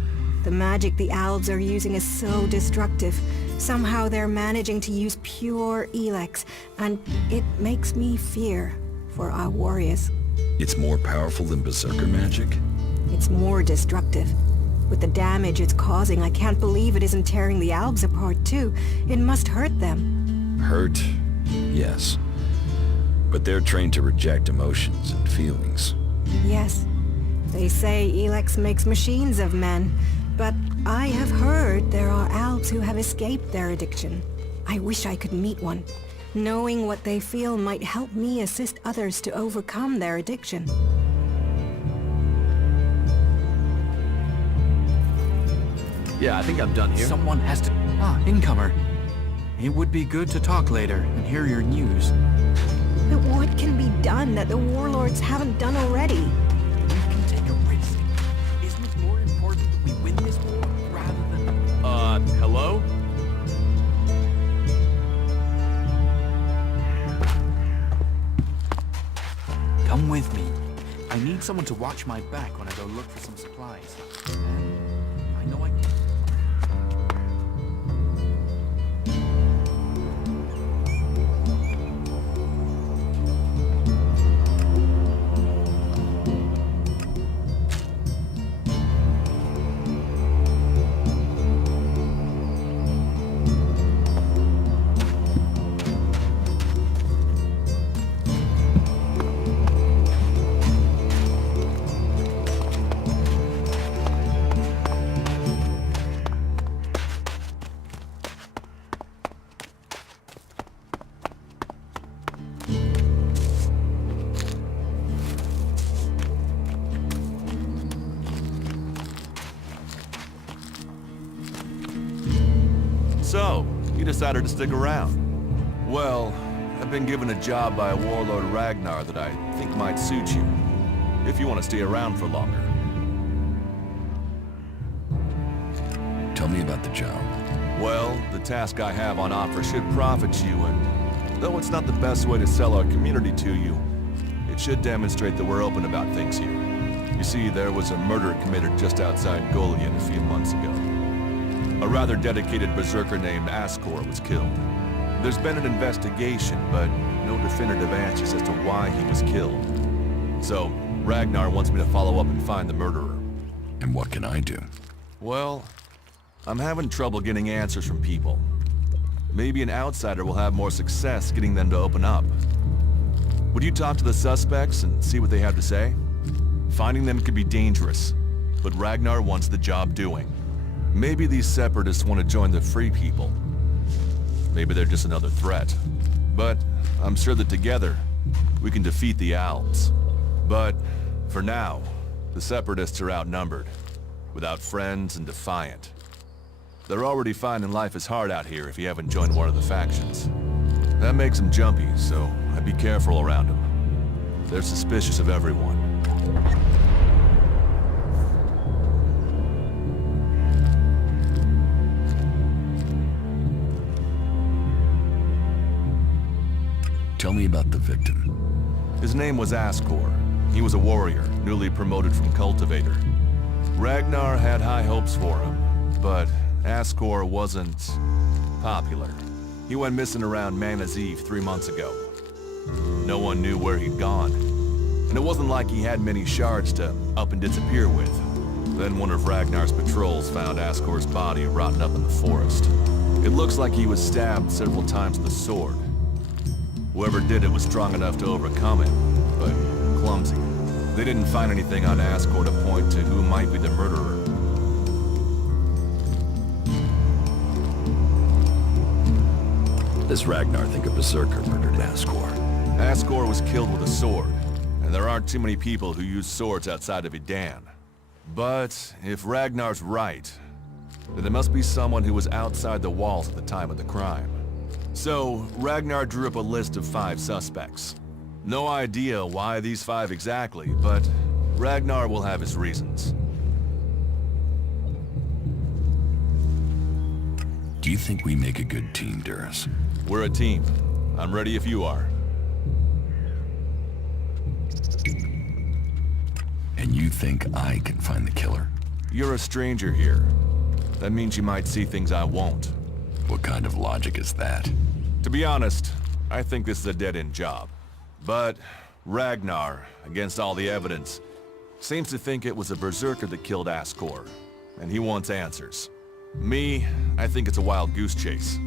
The magic the Albs are using is so destructive. Somehow they're managing to use pure Elex, and it makes me fear for our warriors. It's more powerful than Berserker magic? It's more destructive. With the damage it's causing, I can't believe it isn't tearing the Albs apart too. It must hurt them. Hurt? Yes. But they're trained to reject emotions and feelings. Yes. They say Elex makes machines of men, but I have heard there are Albs who have escaped their addiction. I wish I could meet one. Knowing what they feel might help me assist others to overcome their addiction. Yeah, I think I'm done here. Someone has to... Ah, incomer. It would be good to talk later and hear your news. But what can be done that the warlords haven't done already? We can take a risk. Isn't it more important that we win this war rather than... hello? Come with me. I need someone to watch my back when I go look for some supplies. I know I... So, you decided to stick around. Well, I've been given a job by a warlord Ragnar that I think might suit you, if you want to stay around for longer. Tell me about the job. Well, the task I have on offer should profit you, and though it's not the best way to sell our community to you, it should demonstrate that we're open about things here. You see, there was a murder committed just outside Goliath a few months ago. A rather dedicated berserker named Ascor was killed. There's been an investigation, but no definitive answers as to why he was killed. So, Ragnar wants me to follow up and find the murderer. And what can I do? Well, I'm having trouble getting answers from people. Maybe an outsider will have more success getting them to open up. Would you talk to the suspects and see what they have to say? Finding them could be dangerous, but Ragnar wants the job doing. Maybe these separatists want to join the Free People. Maybe they're just another threat. But I'm sure that together, we can defeat the Albs. But for now, the separatists are outnumbered, without friends and defiant. They're already finding life is hard out here if you haven't joined one of the factions. That makes them jumpy, so I'd be careful around them. They're suspicious of everyone. Tell me about the victim. His name was Ascor. He was a warrior, newly promoted from cultivator. Ragnar had high hopes for him, but Ascor wasn't popular. He went missing around Mana's Eve 3 months ago. No one knew where he'd gone. And it wasn't like he had many shards to up and disappear with. Then one of Ragnar's patrols found Ascor's body rotting up in the forest. It looks like he was stabbed several times with a sword. Whoever did it was strong enough to overcome it, but clumsy. They didn't find anything on Ascor to point to who might be the murderer. Does Ragnar think a berserker murdered Ascor? Ascor was killed with a sword, and there aren't too many people who use swords outside of Idan. But if Ragnar's right, then there must be someone who was outside the walls at the time of the crime. So, Ragnar drew up a list of 5 suspects. No idea why these 5 exactly, but Ragnar will have his reasons. Do you think we make a good team, Duras? We're a team. I'm ready if you are. And you think I can find the killer? You're a stranger here. That means you might see things I won't. What kind of logic is that? To be honest, I think this is a dead-end job. But Ragnar, against all the evidence, seems to think it was a berserker that killed Ascor, and he wants answers. Me, I think it's a wild goose chase.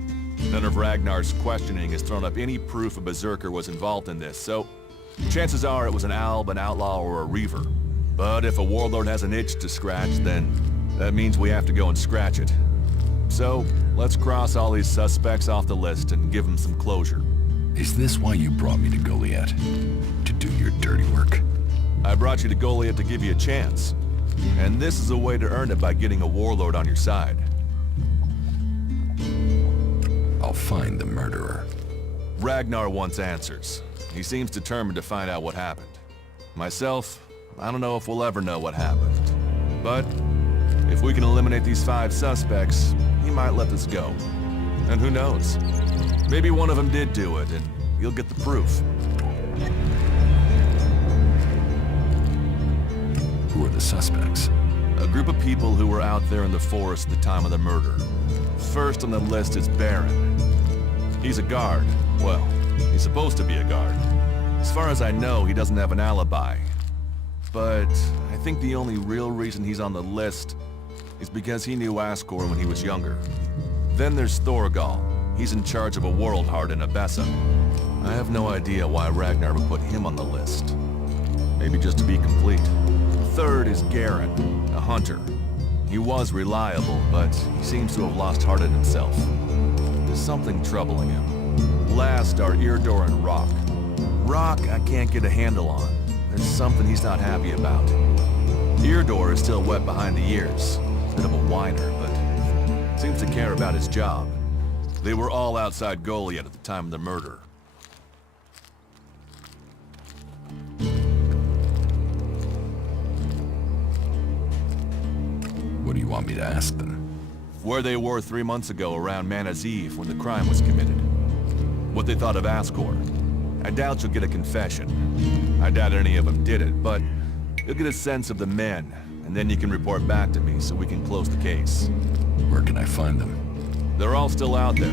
None of Ragnar's questioning has thrown up any proof a berserker was involved in this, so chances are it was an alb, an outlaw, or a reaver. But if a warlord has an itch to scratch, then that means we have to go and scratch it. So, let's cross all these suspects off the list and give them some closure. Is this why you brought me to Goliath? To do your dirty work? I brought you to Goliath to give you a chance. And this is a way to earn it by getting a warlord on your side. I'll find the murderer. Ragnar wants answers. He seems determined to find out what happened. Myself, I don't know if we'll ever know what happened. But if we can eliminate these 5 suspects, he might let this go. And who knows? Maybe one of them did do it, and you'll get the proof. Who are the suspects? A group of people who were out there in the forest at the time of the murder. First on the list is Baron. He's a guard. Well, he's supposed to be a guard. As far as I know, he doesn't have an alibi. But I think the only real reason he's on the list is because he knew Ascor when he was younger. Then there's Thorgal. He's in charge of a world heart in Abessa. I have no idea why Ragnar would put him on the list. Maybe just to be complete. Third is Garen, a hunter. He was reliable, but he seems to have lost heart in himself. There's something troubling him. Last are Irdor and Rock. Rock I can't get a handle on. There's something he's not happy about. Irdor is still wet behind the ears. Bit of a whiner, but seems to care about his job. They were all outside Goliath at the time of the murder. What do you want me to ask them? Where they were 3 months ago around Mana's Eve when the crime was committed. What they thought of Ascor. I doubt you'll get a confession. I doubt any of them did it, but you'll get a sense of the men, and then you can report back to me so we can close the case. Where can I find them? They're all still out there.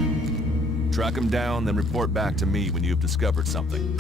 Track them down, then report back to me when you've discovered something.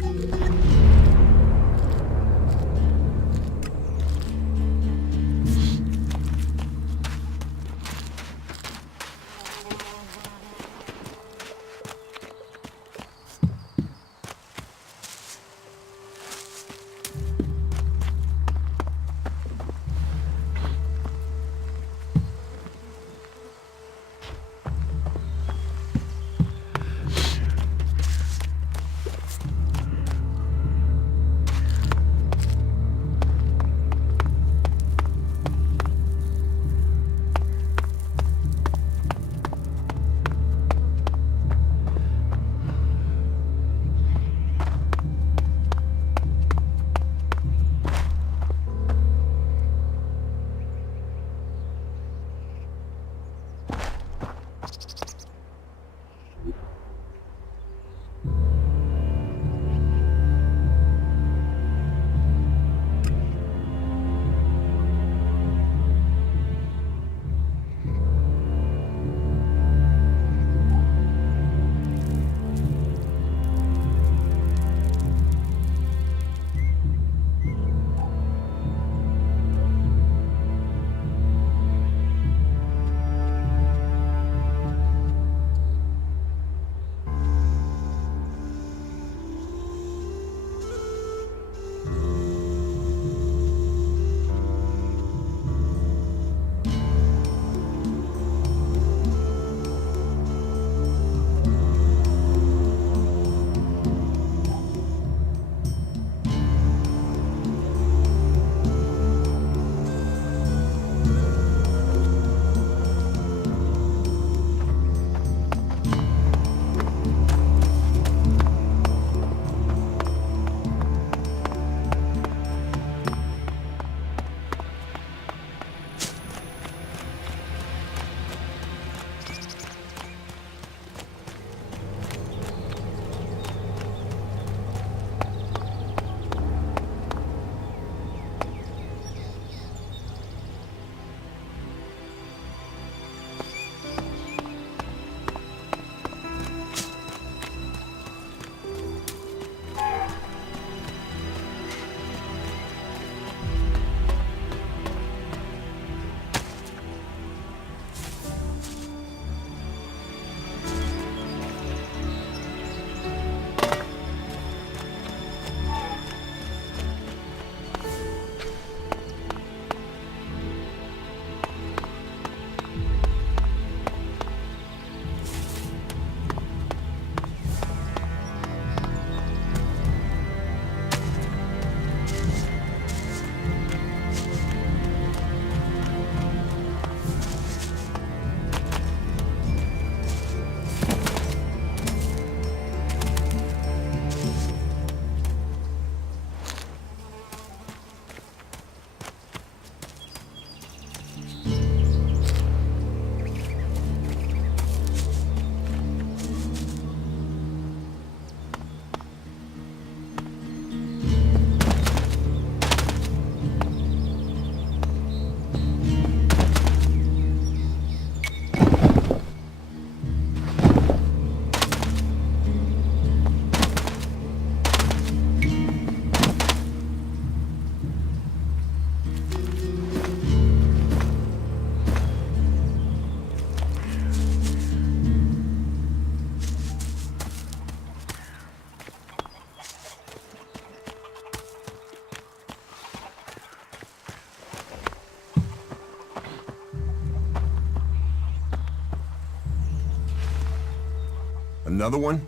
Another one?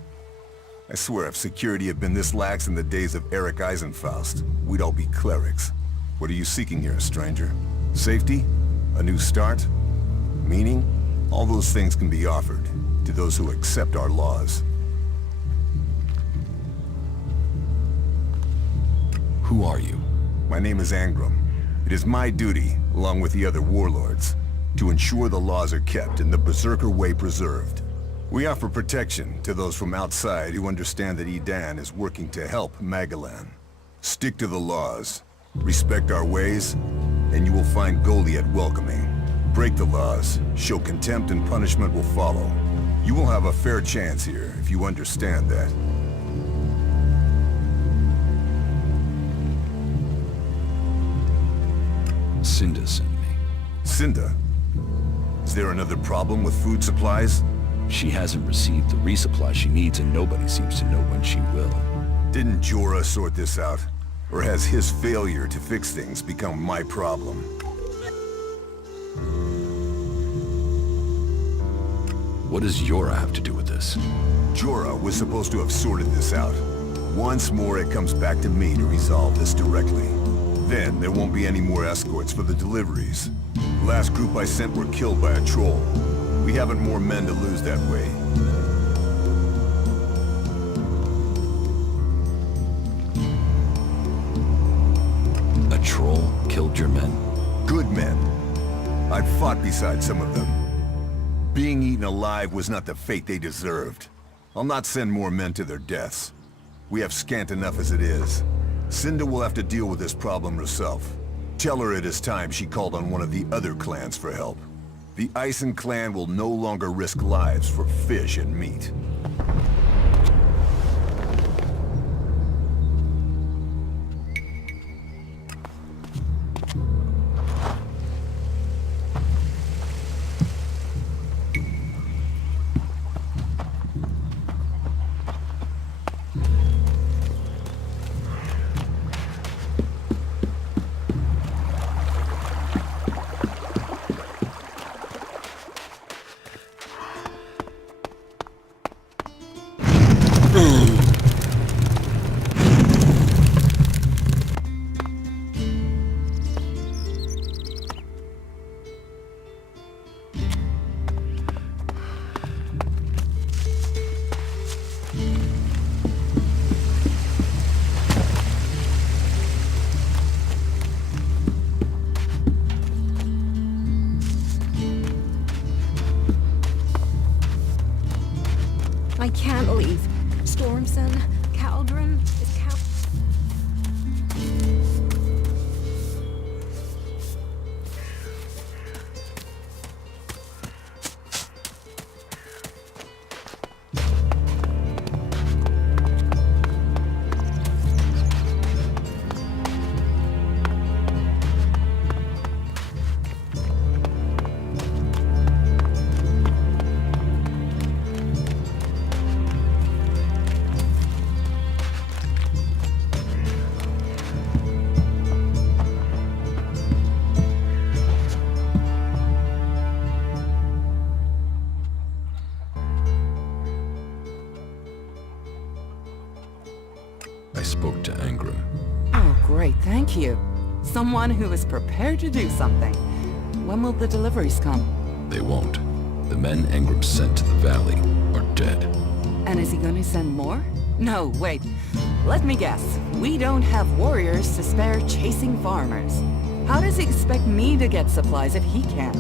I swear if security had been this lax in the days of Eric Eisenfaust, we'd all be clerics. What are you seeking here, stranger? Safety? A new start? Meaning? All those things can be offered to those who accept our laws. Who are you? My name is Angram. It is my duty, along with the other warlords, to ensure the laws are kept and the Berserker Way preserved. We offer protection to those from outside who understand that Edan is working to help Magalan. Stick to the laws, respect our ways, and you will find Goliath welcoming. Break the laws, show contempt, and punishment will follow. You will have a fair chance here if you understand that. Cinda sent me. Cinda? Is there another problem with food supplies? She hasn't received the resupply she needs, and nobody seems to know when she will. Didn't Jorah sort this out? Or has his failure to fix things become my problem? What does Jorah have to do with this? Jorah was supposed to have sorted this out. Once more, it comes back to me to resolve this directly. Then, there won't be any more escorts for the deliveries. The last group I sent were killed by a troll. We haven't more men to lose that way. A troll killed your men? Good men. I've fought beside some of them. Being eaten alive was not the fate they deserved. I'll not send more men to their deaths. We have scant enough as it is. Cinda will have to deal with this problem herself. Tell her it is time she called on one of the other clans for help. The Eisen clan will no longer risk lives for fish and meat. I can't leave. Stormson, Caldron, is I spoke to Angram. Oh, great, thank you. Someone who is prepared to do something. When will the deliveries come? They won't. The men Angram sent to the valley are dead. And is he going to send more? No, wait. Let me guess. We don't have warriors to spare chasing farmers. How does he expect me to get supplies if he can't?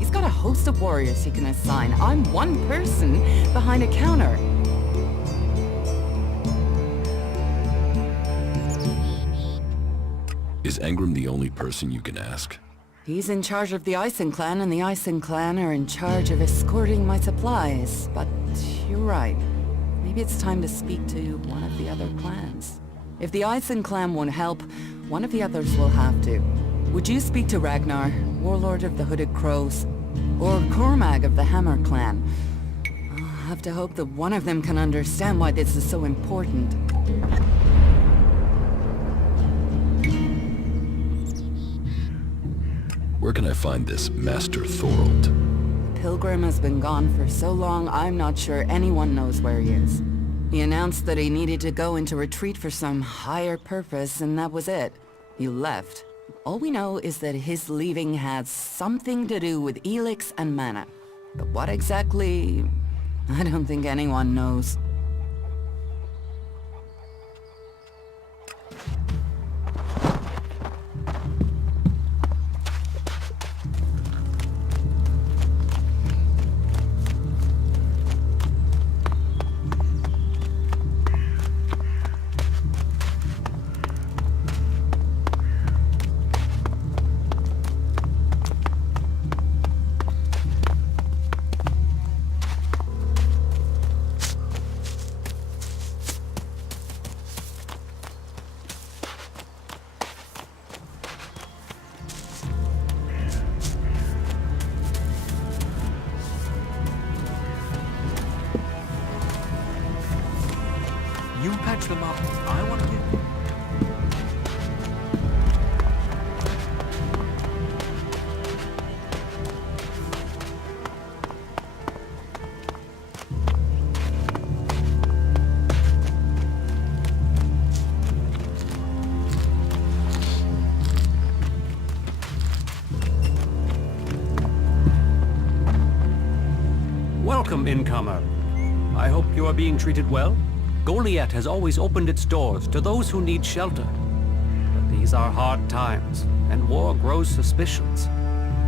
He's got a host of warriors he can assign. I'm one person behind a counter. Is Angram the only person you can ask? He's in charge of the Eisen clan, and the Eisen clan are in charge of escorting my supplies. But you're right. Maybe it's time to speak to one of the other clans. If the Eisen clan won't help, one of the others will have to. Would you speak to Ragnar, warlord of the Hooded Crows, or Cormag of the Hammer clan? I'll have to hope that one of them can understand why this is so important. Where can I find this Master Thorold? Pilgrim has been gone for so long, I'm not sure anyone knows where he is. He announced that he needed to go into retreat for some higher purpose, and that was it. He left. All we know is that his leaving had something to do with Elex and mana. But what exactly, I don't think anyone knows. You patch them up. I want to get... Welcome, incomer. I hope you are being treated well. Goliath has always opened its doors to those who need shelter. But these are hard times, and war grows suspicions.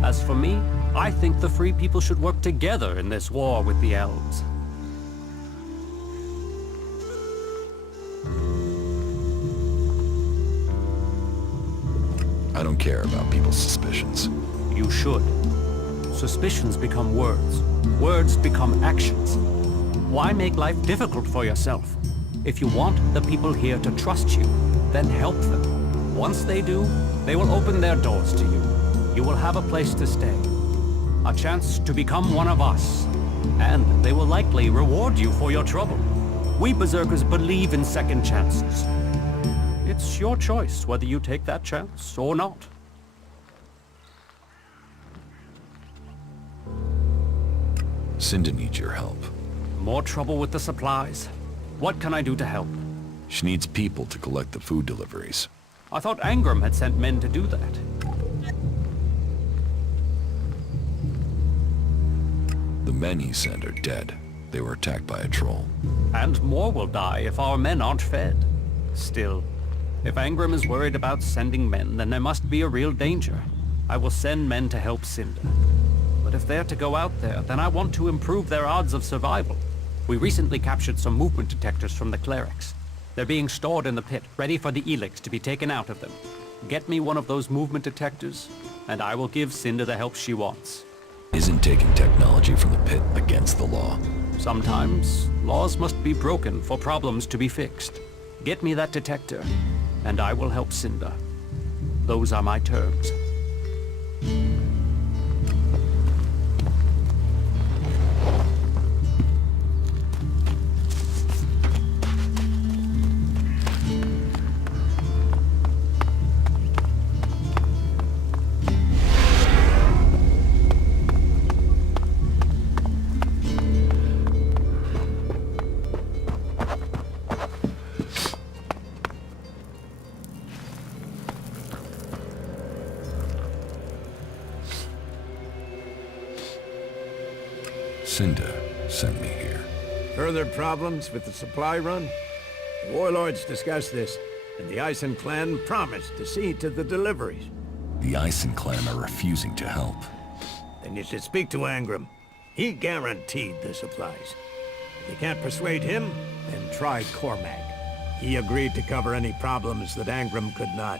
As for me, I think the free people should work together in this war with the elves. I don't care about people's suspicions. You should. Suspicions become words. Words become actions. Why make life difficult for yourself? If you want the people here to trust you, then help them. Once they do, they will open their doors to you. You will have a place to stay. A chance to become one of us. And they will likely reward you for your trouble. We Berserkers believe in second chances. It's your choice whether you take that chance or not. Cinda needs your help. More trouble with the supplies? What can I do to help? She needs people to collect the food deliveries. I thought Angram had sent men to do that. The men he sent are dead. They were attacked by a troll. And more will die if our men aren't fed. Still, if Angram is worried about sending men, then there must be a real danger. I will send men to help Cinda. But if they're to go out there, then I want to improve their odds of survival. We recently captured some movement detectors from the clerics. They're being stored in the pit, ready for the Elex to be taken out of them. Get me one of those movement detectors, and I will give Cinda the help she wants. Isn't taking technology from the pit against the law? Sometimes, laws must be broken for problems to be fixed. Get me that detector, and I will help Cinda. Those are my terms. Cinda sent me here. Further problems with the supply run? The warlords discussed this, and the Ison clan promised to see to the deliveries. The Ison clan are refusing to help. Then you should speak to Angram. He guaranteed the supplies. If you can't persuade him, then try Cormac. He agreed to cover any problems that Angram could not.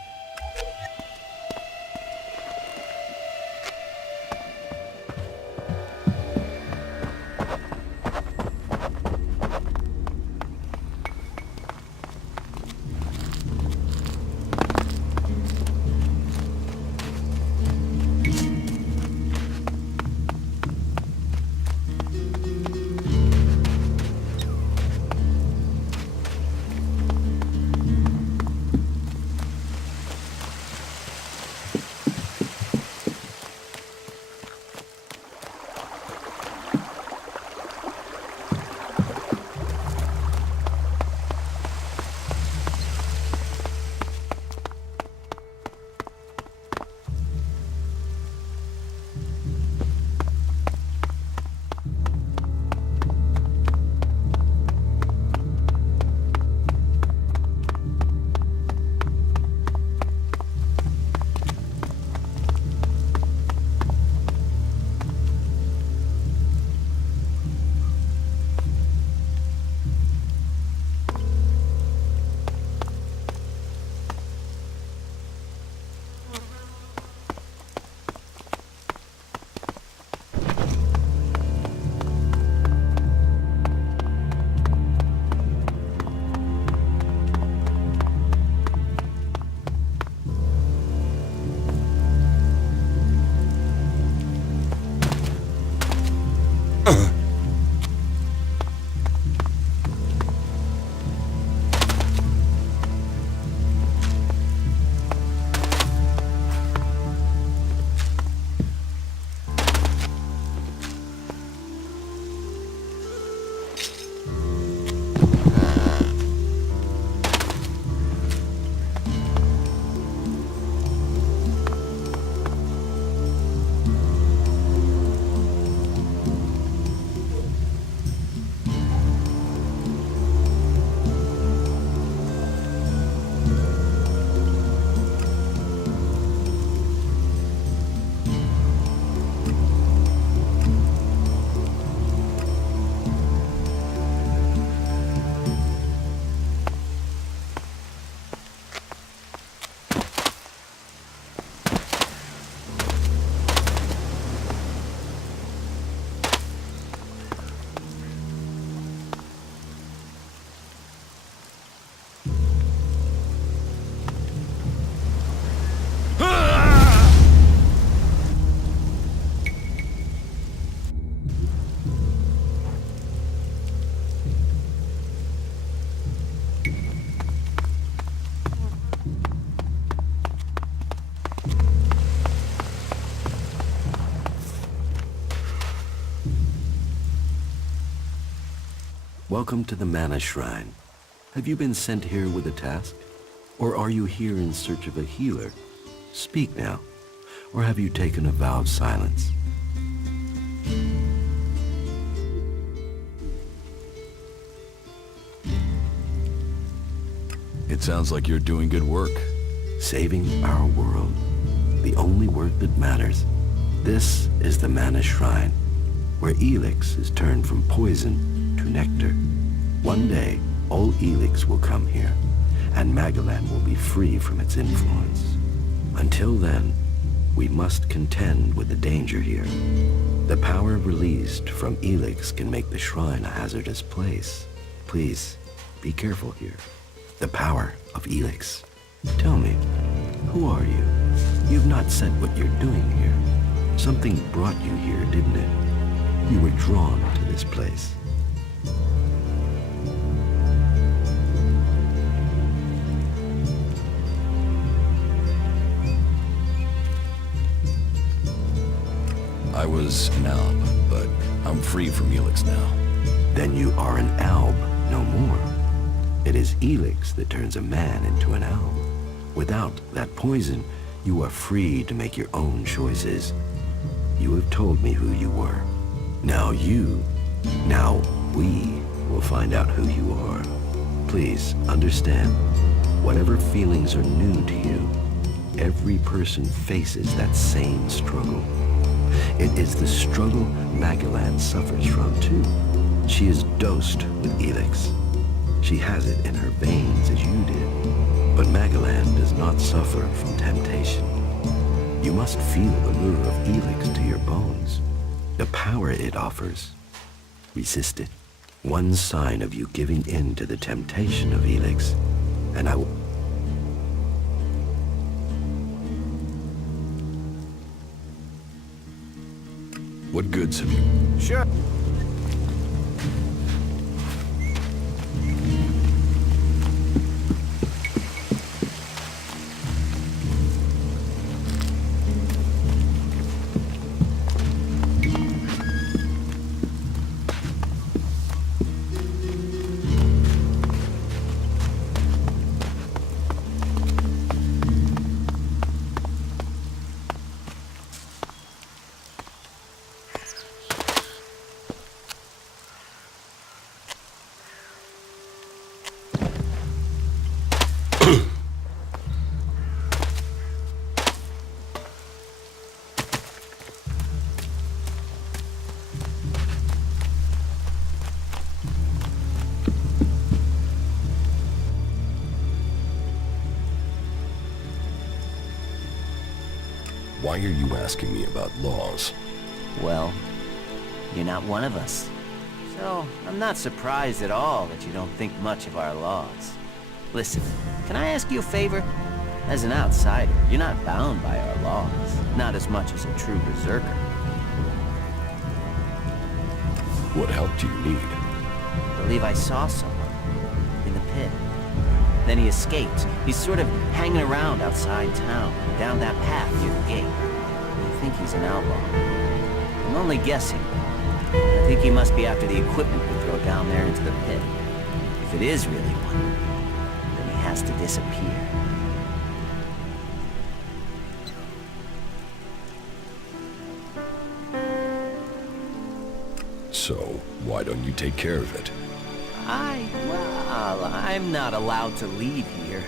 Welcome to the Mana Shrine. Have you been sent here with a task? Or are you here in search of a healer? Speak now. Or have you taken a vow of silence? It sounds like you're doing good work. Saving our world. The only work that matters. This is the Mana Shrine, where Elex is turned from poison to nectar. One day, all Elex will come here, and Magalan will be free from its influence. Until then, we must contend with the danger here. The power released from Elex can make the shrine a hazardous place. Please, be careful here. The power of Elex. Tell me, who are you? You've not said what you're doing here. Something brought you here, didn't it? You were drawn to this place. I was an alb, but I'm free from Elex now. Then you are an alb no more. It is Elex that turns a man into an alb. Without that poison, you are free to make your own choices. You have told me who you were. Now we will find out who you are. Please understand, whatever feelings are new to you, every person faces that same struggle. It is the struggle Magalan suffers from too. She is dosed with Elex. She has it in her veins as you did. But Magalan does not suffer from temptation. You must feel the lure of Elex to your bones. The power it offers. Resist it. One sign of you giving in to the temptation of Elex, and I will... What goods have you? Sure. Why are you asking me about laws? Well, you're not one of us. So, I'm not surprised at all that you don't think much of our laws. Listen, can I ask you a favor? As an outsider, you're not bound by our laws. Not as much as a true berserker. What help do you need? I believe I saw someone. In the pit. Then he escaped. He's sort of hanging around outside town, down that path near the gate. I think he's an outlaw. I'm only guessing. I think he must be after the equipment we throw down there into the pit. If it is really one, then he has to disappear. So, why don't you take care of it? Well, I'm not allowed to leave here.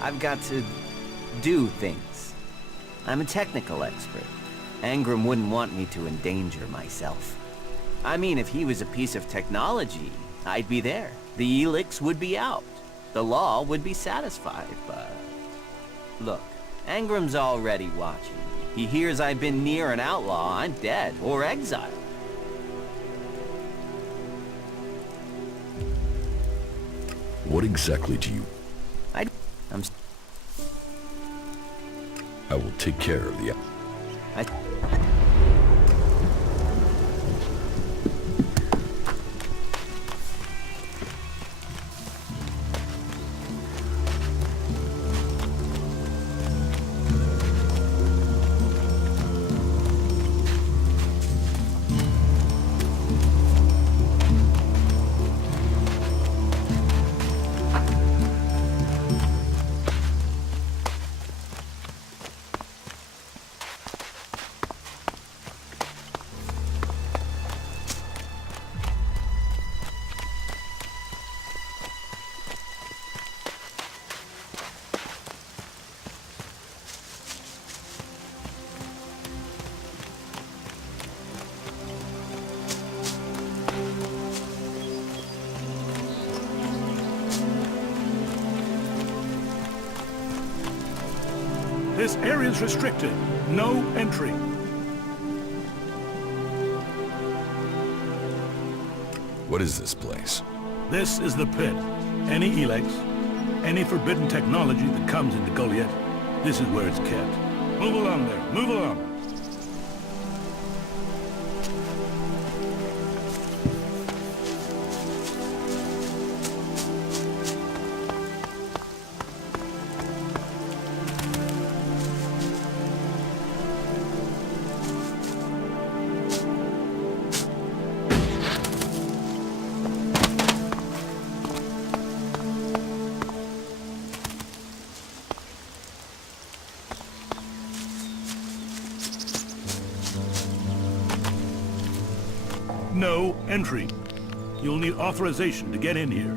I've got to do things. I'm a technical expert. Angram wouldn't want me to endanger myself. I mean, if he was a piece of technology, I'd be there. The Elex would be out. The law would be satisfied, but... Look, Angram's already watching me. He hears I've been near an outlaw, I'm dead, or exiled. What exactly do you... I will take care of the... This area's restricted. No entry. What is this place? This is the pit. Any Elex, any forbidden technology that comes into Goliath, this is where it's kept. Move along there. Move along. No entry. You'll need authorization to get in here.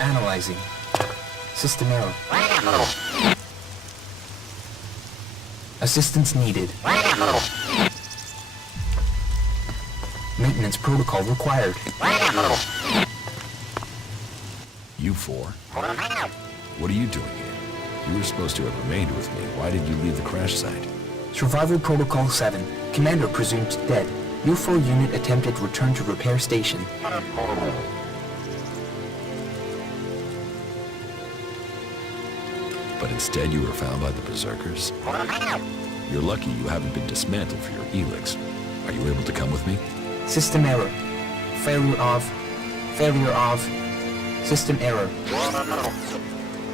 Analyzing. System error. Assistance needed. Maintenance protocol required. You four? What are you doing here? You were supposed to have remained with me. Why did you leave the crash site? Survival Protocol 7. Commander presumed dead. UFO unit attempted return to repair station. But instead you were found by the Berserkers? You're lucky you haven't been dismantled for your Elex. Are you able to come with me? System error. Failure of. Failure of. System error.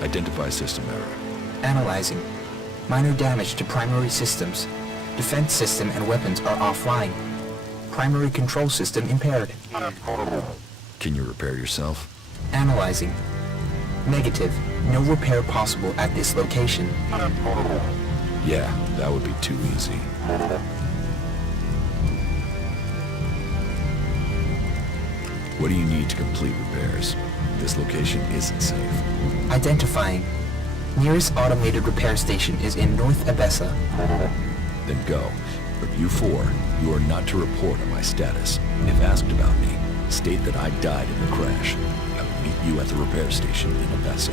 Identify system error. Analyzing. Minor damage to primary systems. Defense system and weapons are offline. Primary control system impaired. Can you repair yourself? Analyzing. Negative. No repair possible at this location. Yeah, that would be too easy. What do you need to complete repairs? This location isn't safe. Identifying. Nearest automated repair station is in North Abessa. Then go. But you four, you are not to report on my status. If asked about me, state that I died in the crash. I will meet you at the repair station in Abessa.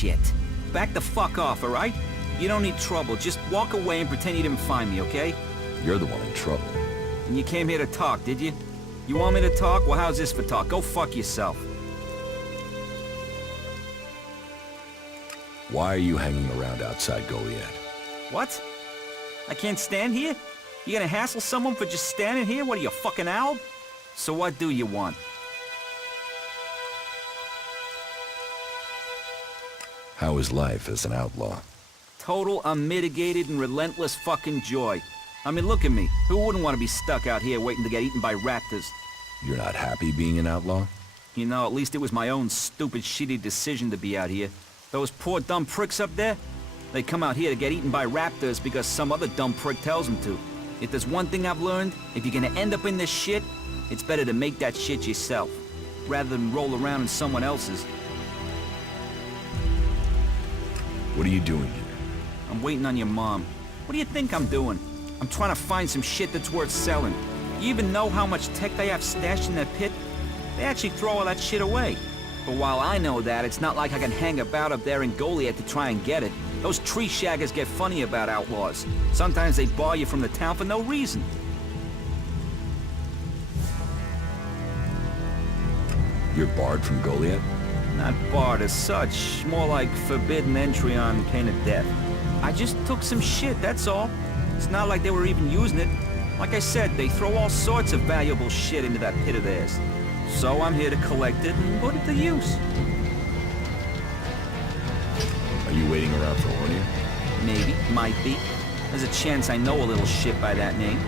shit. Back the fuck off, alright? You don't need trouble. Just walk away and pretend you didn't find me, okay? You're the one in trouble. And you came here to talk, did you? You want me to talk? Well, how's this for talk? Go fuck yourself. Why are you hanging around outside Goliad? What? I can't stand here? You gonna hassle someone for just standing here? What are you, a fucking owl? So what do you want? How is life as an outlaw? Total, unmitigated, and relentless fucking joy. I mean, look at me. Who wouldn't want to be stuck out here waiting to get eaten by raptors? You're not happy being an outlaw? You know, at least it was my own stupid, shitty decision to be out here. Those poor dumb pricks up there, they come out here to get eaten by raptors because some other dumb prick tells them to. If there's one thing I've learned, if you're gonna end up in this shit, it's better to make that shit yourself, rather than roll around in someone else's. What are you doing here? I'm waiting on your mom. What do you think I'm doing? I'm trying to find some shit that's worth selling. You even know how much tech they have stashed in that pit? They actually throw all that shit away. But while I know that, it's not like I can hang about up there in Goliad to try and get it. Those tree shaggers get funny about outlaws. Sometimes they bar you from the town for no reason. You're barred from Goliad? Not barred as such, more like forbidden entry on pain of death. I just took some shit, that's all. It's not like they were even using it. Like I said, they throw all sorts of valuable shit into that pit of theirs. So I'm here to collect it and put it to use. Are you waiting around for Ornia? Maybe, might be. There's a chance I know a little shit by that name.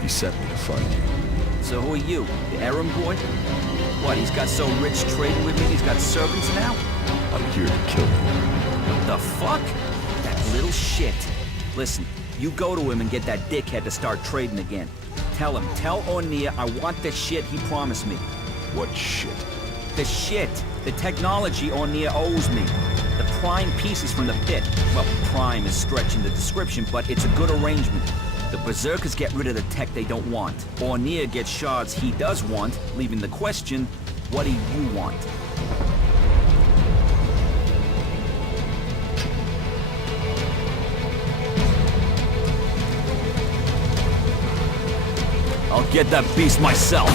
He sent me to find you. So who are you, the errand boy? What, he's got so rich trading with me he's got servants now? I'm here to kill you. What the fuck? That little shit. Listen, you go to him and get that dickhead to start trading again. Tell Ornia I want the shit he promised me. What shit? The shit. The technology Ornia owes me. The prime pieces from the pit. Well, prime is stretching the description, but it's a good arrangement. The Berserkers get rid of the tech they don't want. Ornia gets shards he does want, leaving the question, what do you want? I'll get that beast myself!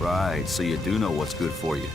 Right, so you do know what's good for you.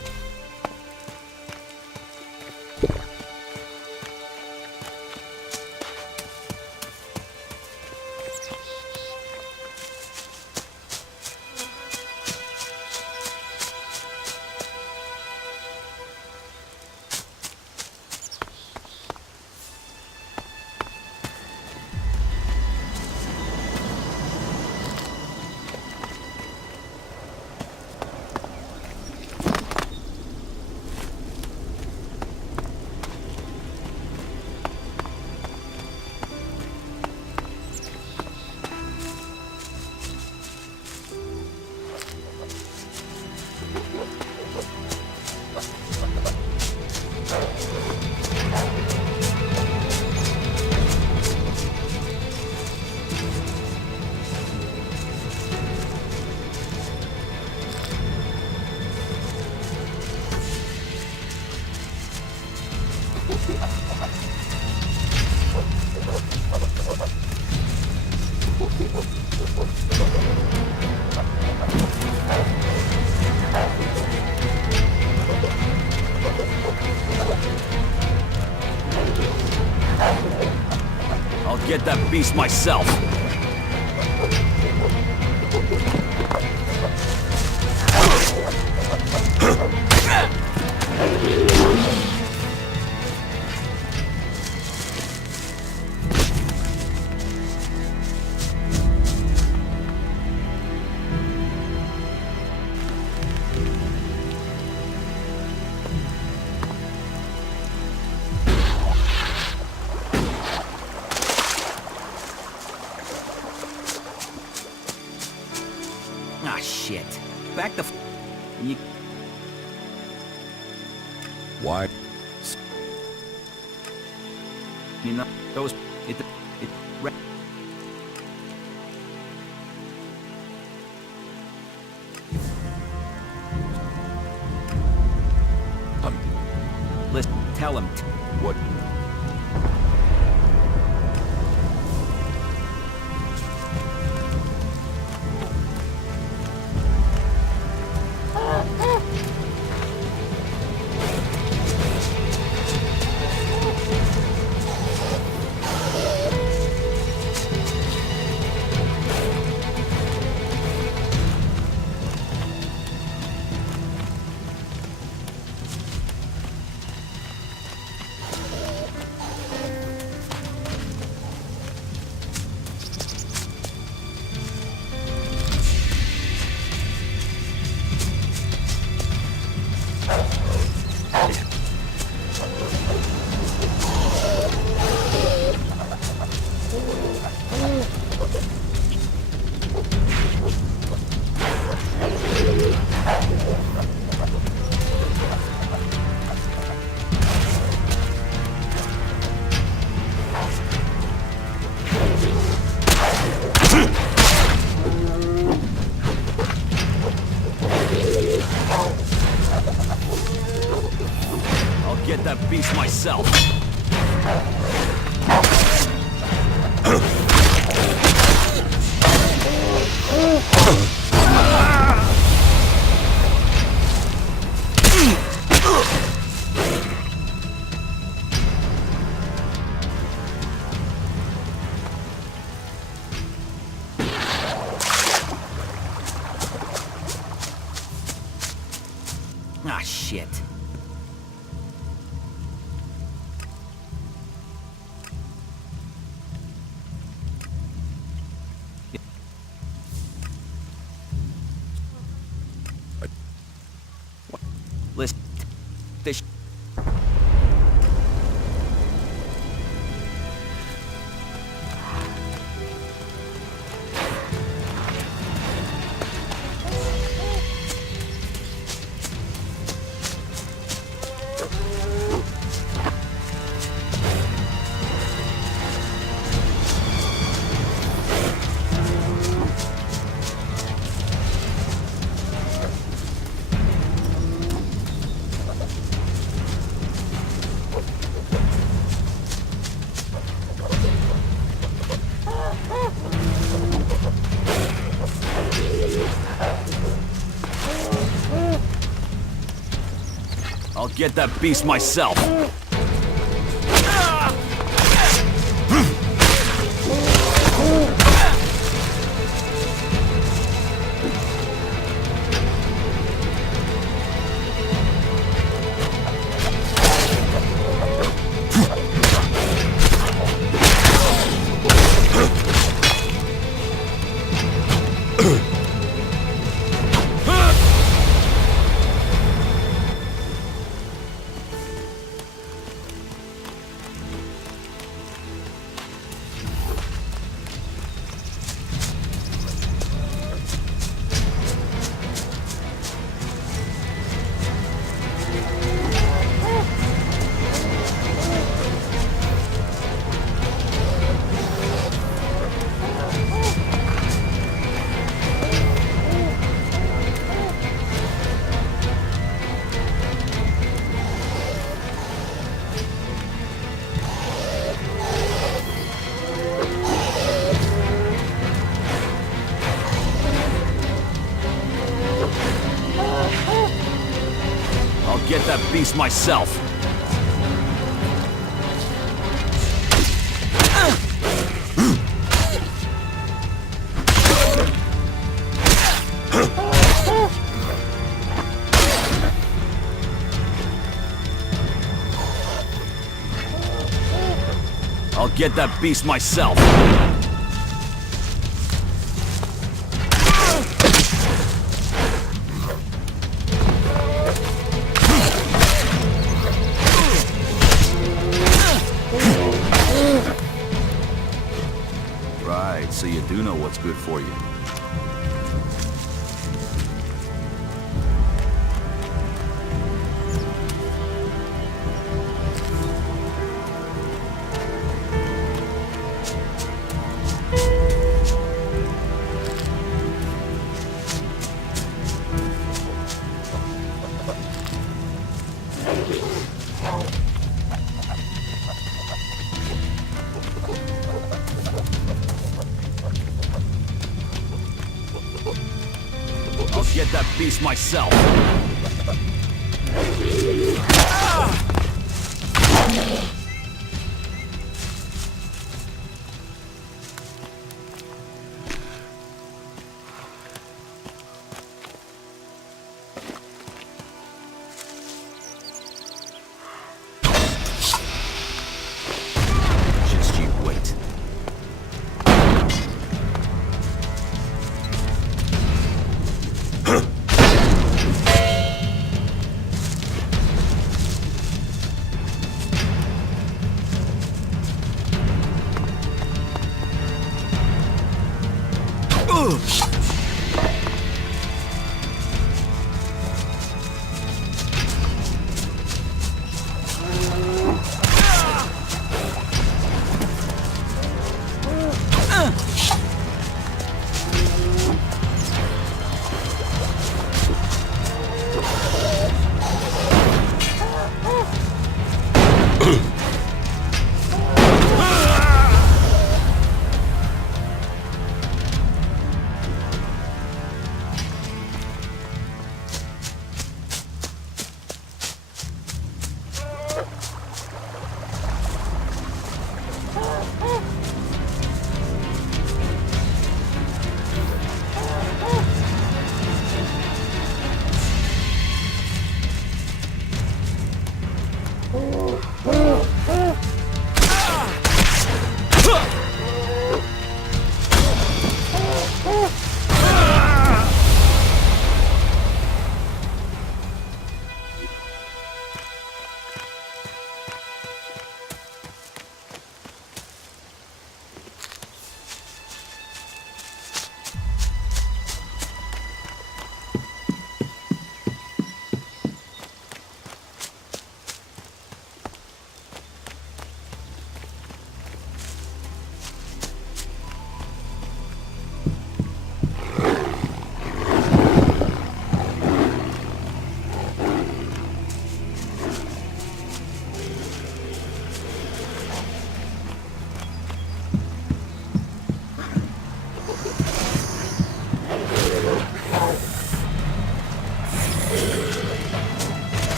I'll get that beast myself. Ah, shit. Back the you... Why? You know, those... Listen, tell him... What? Get that beast myself. Ah, shit. Listen, this... I'll get that beast myself. I'll get that beast myself. get that beast myself. Right, so you do know what's good for you. I'll get that beast myself. Just you wait.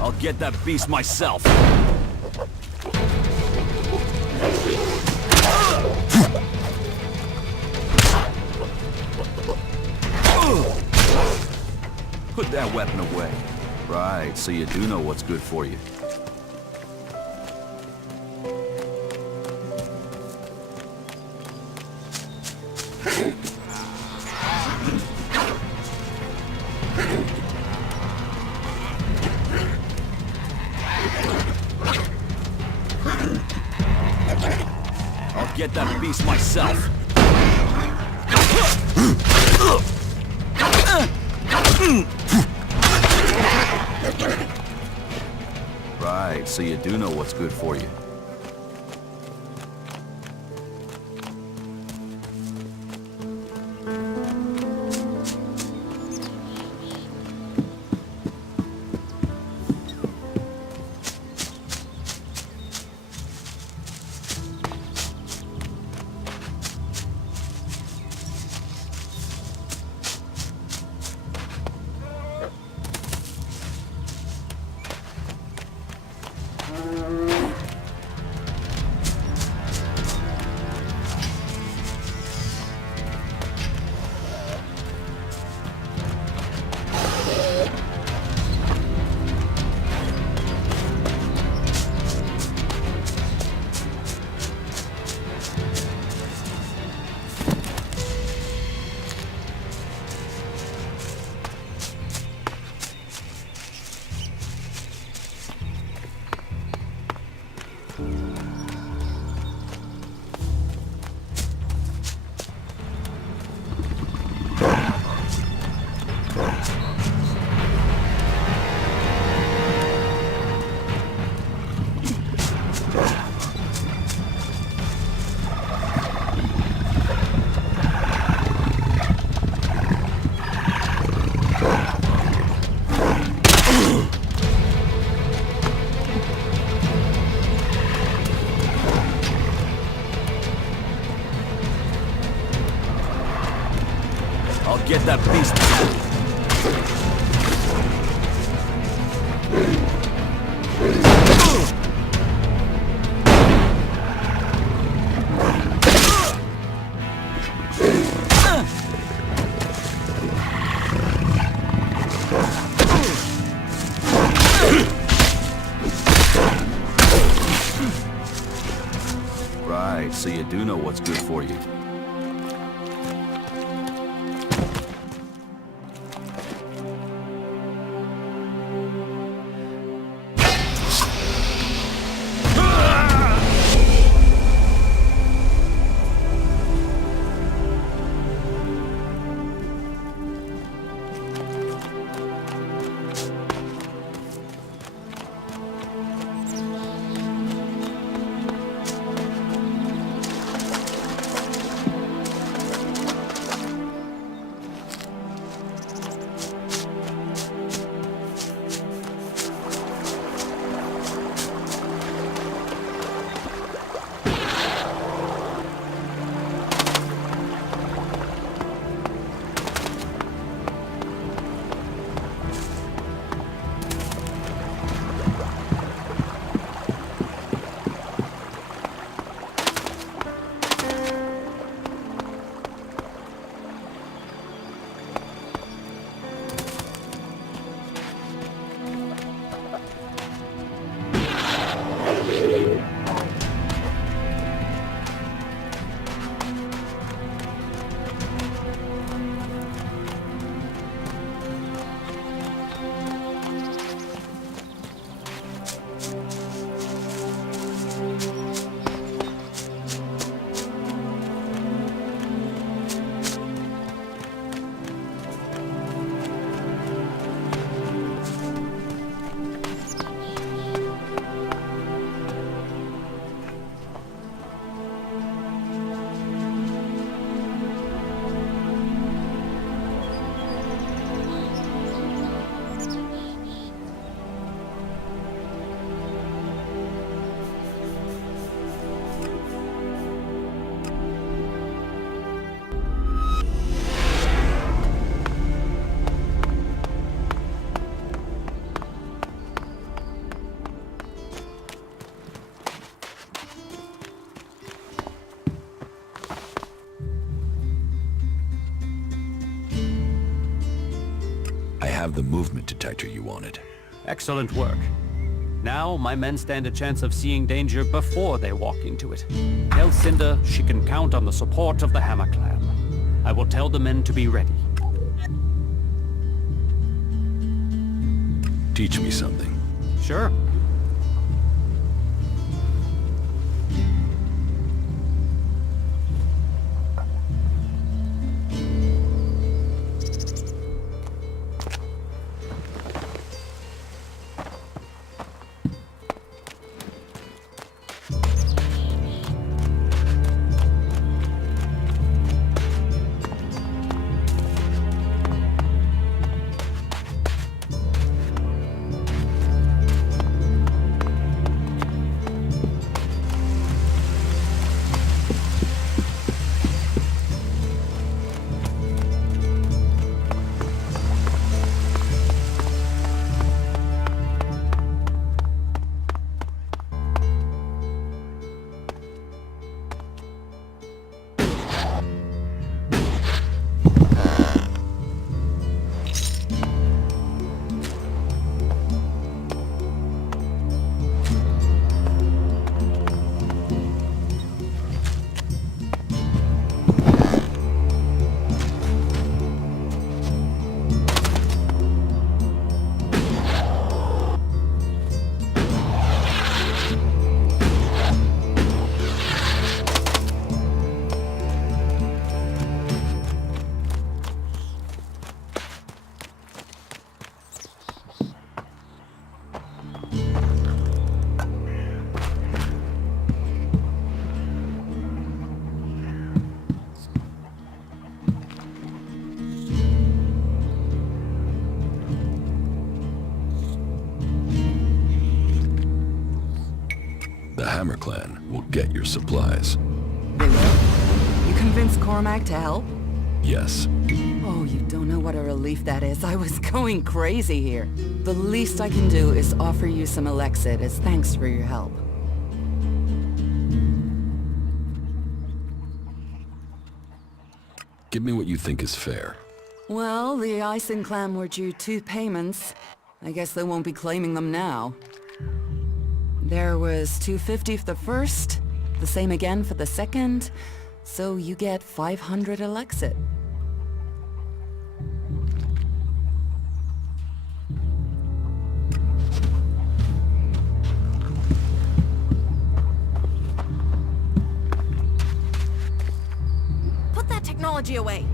I'll get that beast myself. Put that weapon away. Right, so you do know what's good for you. get that beast myself. Right, so you do know what's good for you. Get that beast. Right, so you do know what's good for you. Have the movement detector you wanted. Excellent work. Now, my men stand a chance of seeing danger before they walk into it. Tell Cinder she can count on the support of the Hammer Clan. I will tell the men to be ready. Teach me something. Sure. Hammer Clan will get your supplies. They will? You convinced Cormac to help? Yes. Oh, you don't know what a relief that is. I was going crazy here. The least I can do is offer you some Elexit as thanks for your help. Give me what you think is fair. Well, the Ison clan were due 2 payments. I guess they won't be claiming them now. There was $250 for the first, the same again for the second, so you get 500 Elexit. Put that technology away.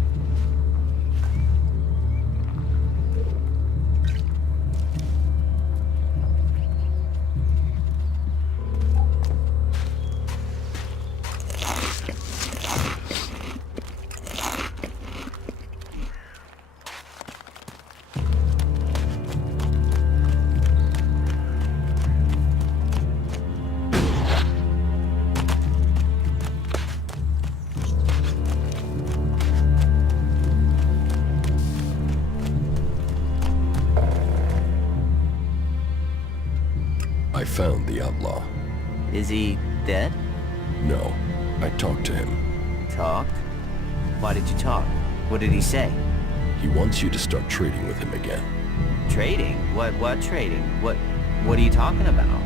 I found the outlaw. Is he dead? No, I talked to him. Talked? Why did you talk? What did he say? He wants you to start trading with him again. Trading? What trading? What are you talking about?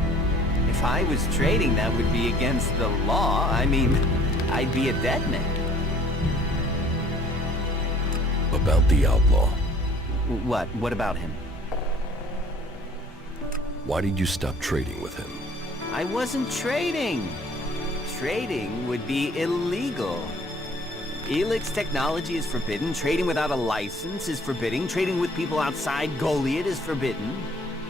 If I was trading, that would be against the law. I mean, I'd be a dead man. About the outlaw. What? What about him? Why did you stop trading with him? I wasn't trading. Trading would be illegal. Elex technology is forbidden. Trading without a license is forbidden. Trading with people outside Goliath is forbidden.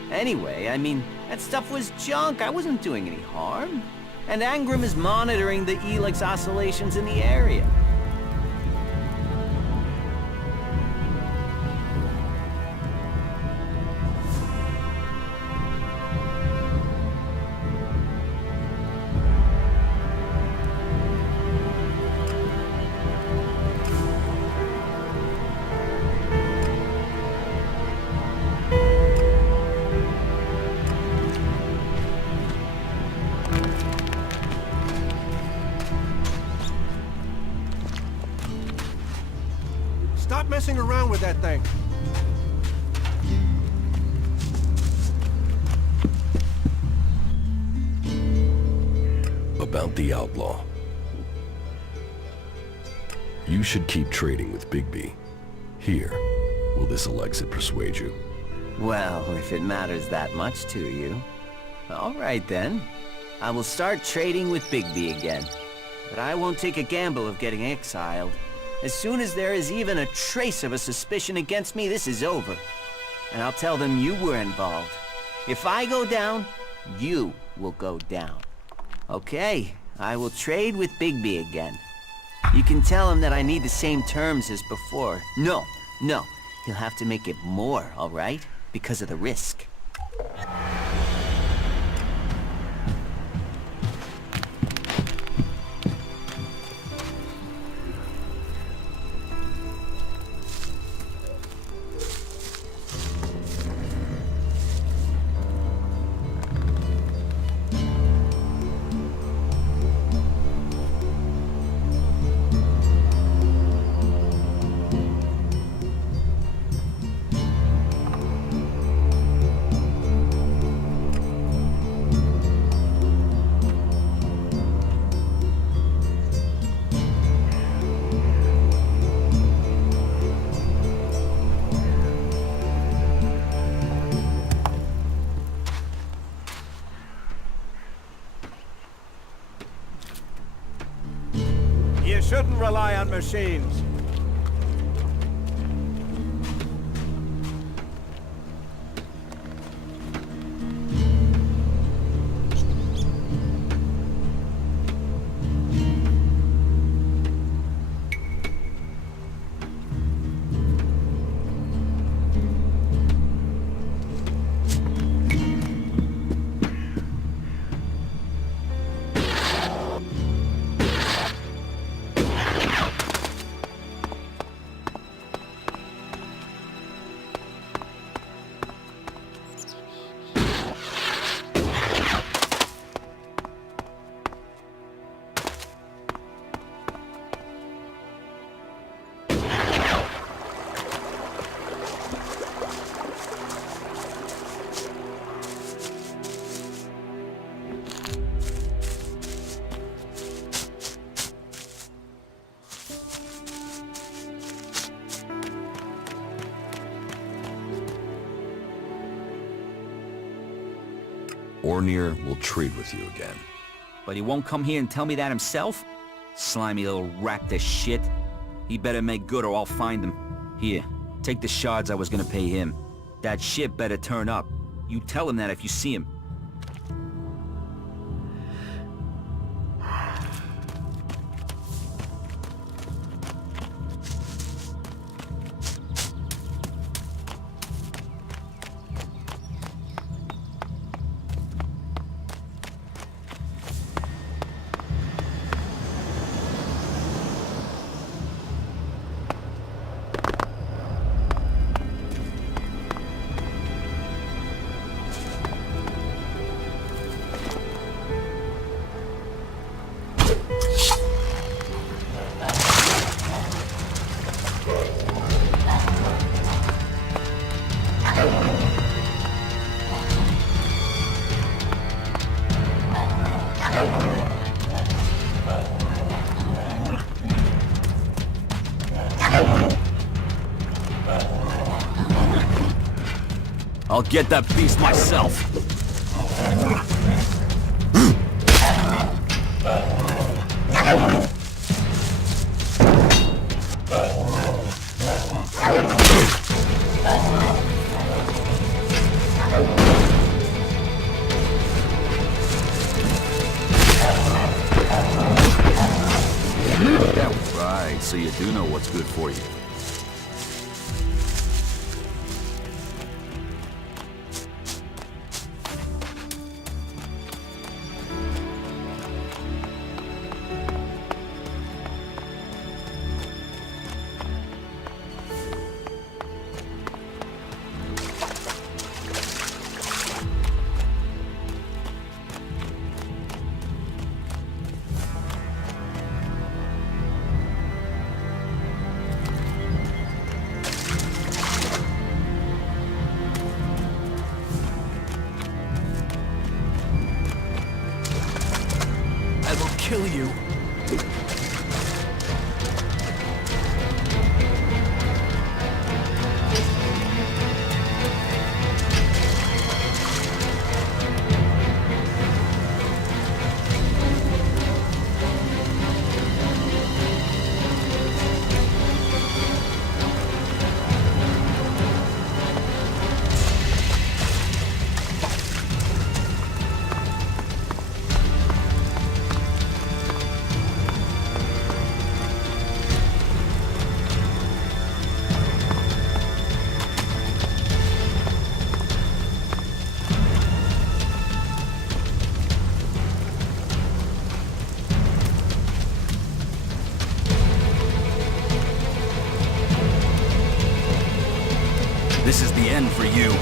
Anyway, I mean, that stuff was junk. I wasn't doing any harm. And Angram is monitoring the Elex oscillations in the area. Stop messing around with that thing. About the outlaw. You should keep trading with Bigby. Here, will this Elexit persuade you? Well, if it matters that much to you. All right then. I will start trading with Bigby again. But I won't take a gamble of getting exiled. As soon as there is even a trace of a suspicion against me, this is over. And I'll tell them you were involved. If I go down, you will go down. Okay, I will trade with Bigby again. You can tell him that I need the same terms as before. No, he'll have to make it more, all right? Because of the risk. You shouldn't rely on machines. Ornir will trade with you again. But he won't come here and tell me that himself? Slimy little raptor shit. He better make good or I'll find him. Here, take the shards I was gonna pay him. That shit better turn up. You tell him that if you see him. I'll get that beast myself. Right, so you do know what's good for you. Kill you. This is the end for you.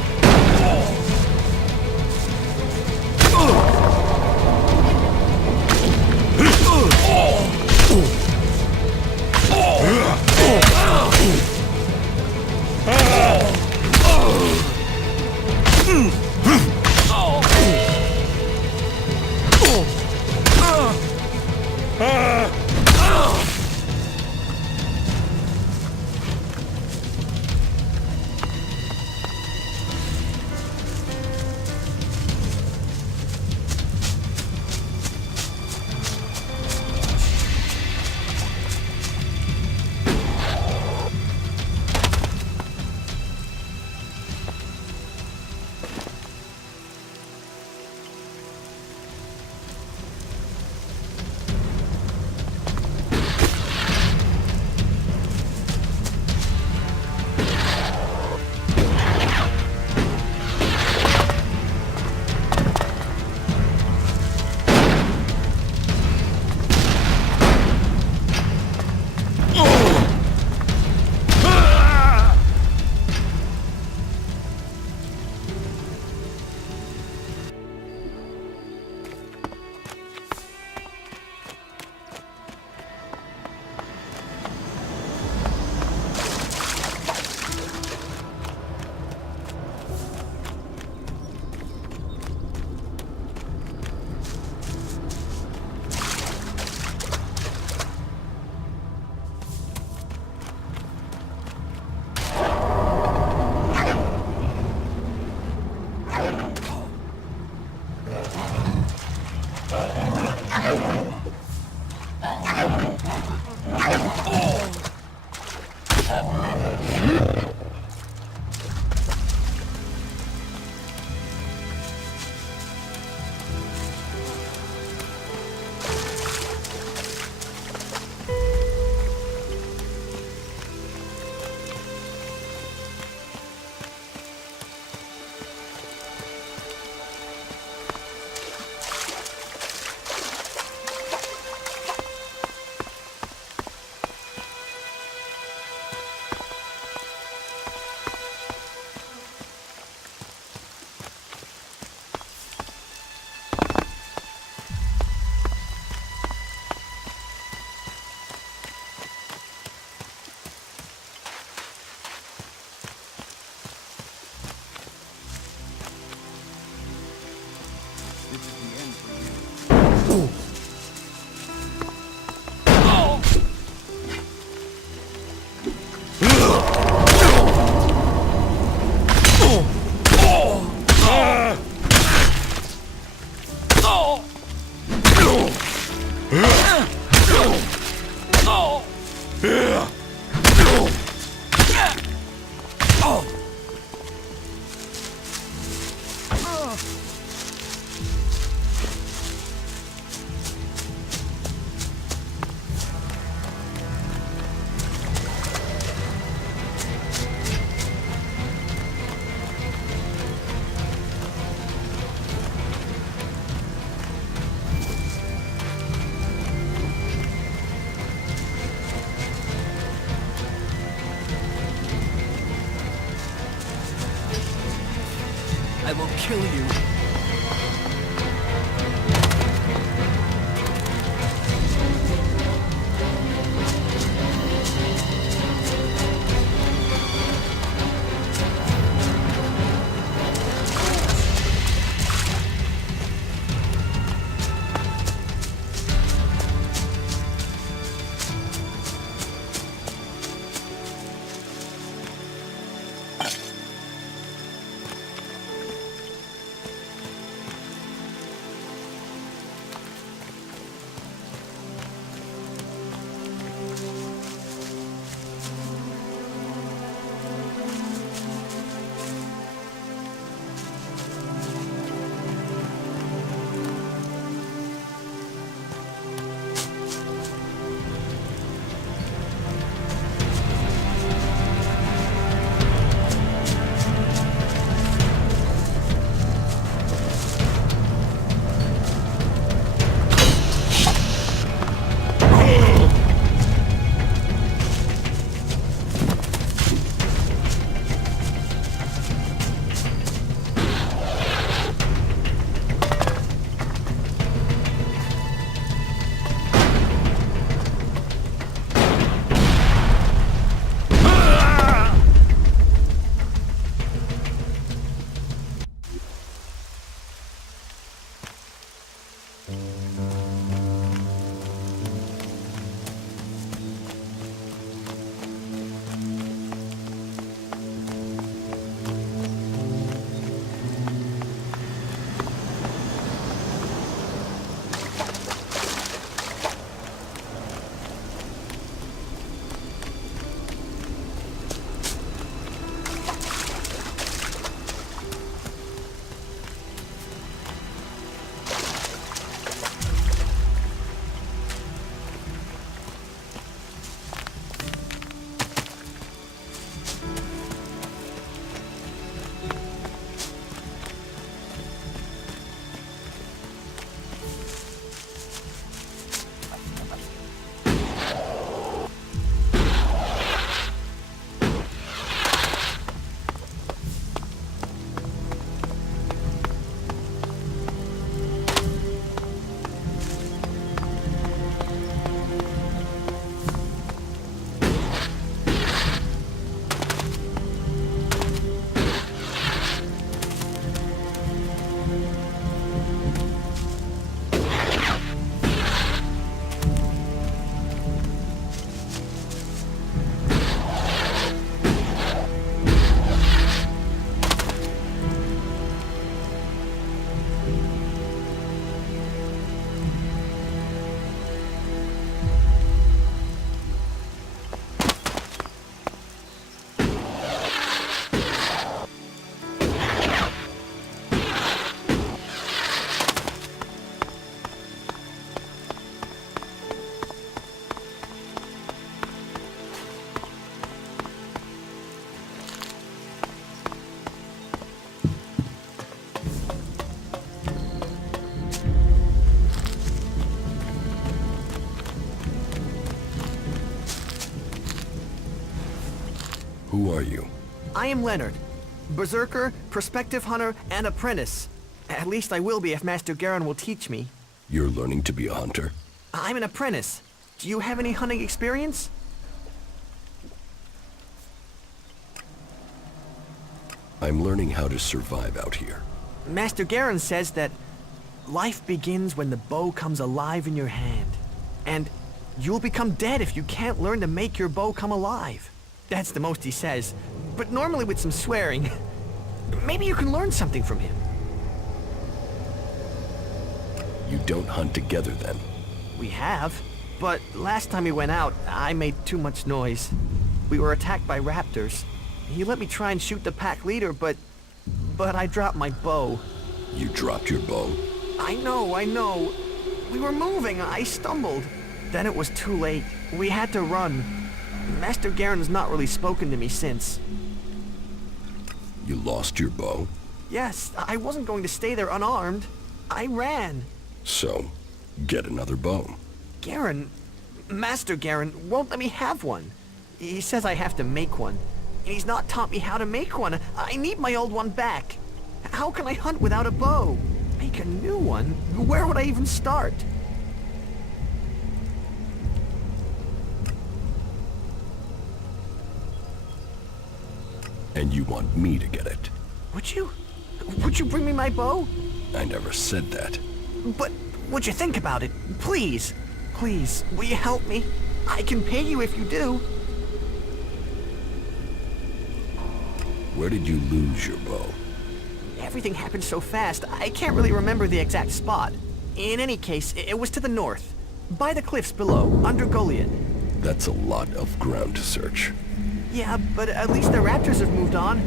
I will kill you. Who are you? I am Leonard. Berserker, prospective hunter, and apprentice. At least I will be if Master Garen will teach me. You're learning to be a hunter? I'm an apprentice. Do you have any hunting experience? I'm learning how to survive out here. Master Garen says that life begins when the bow comes alive in your hand. And you'll become dead if you can't learn to make your bow come alive. That's the most he says, but normally with some swearing. Maybe you can learn something from him. You don't hunt together then? We have, but last time we went out, I made too much noise. We were attacked by raptors. He let me try and shoot the pack leader, but I dropped my bow. You dropped your bow? I know. We were moving, I stumbled. Then it was too late. We had to run. Master Garen's not really spoken to me since. You lost your bow? Yes, I wasn't going to stay there unarmed. I ran. So, get another bow. Garen, Master Garen, won't let me have one. He says I have to make one. And he's not taught me how to make one. I need my old one back. How can I hunt without a bow? Make a new one? Where would I even start? And you want me to get it? Would you? Would you bring me my bow? I never said that. But would you think about it? Please. Please, will you help me? I can pay you if you do. Where did you lose your bow? Everything happened so fast, I can't really remember the exact spot. In any case, it was to the north. By the cliffs below, under Goliath. That's a lot of ground to search. Yeah, but at least the raptors have moved on.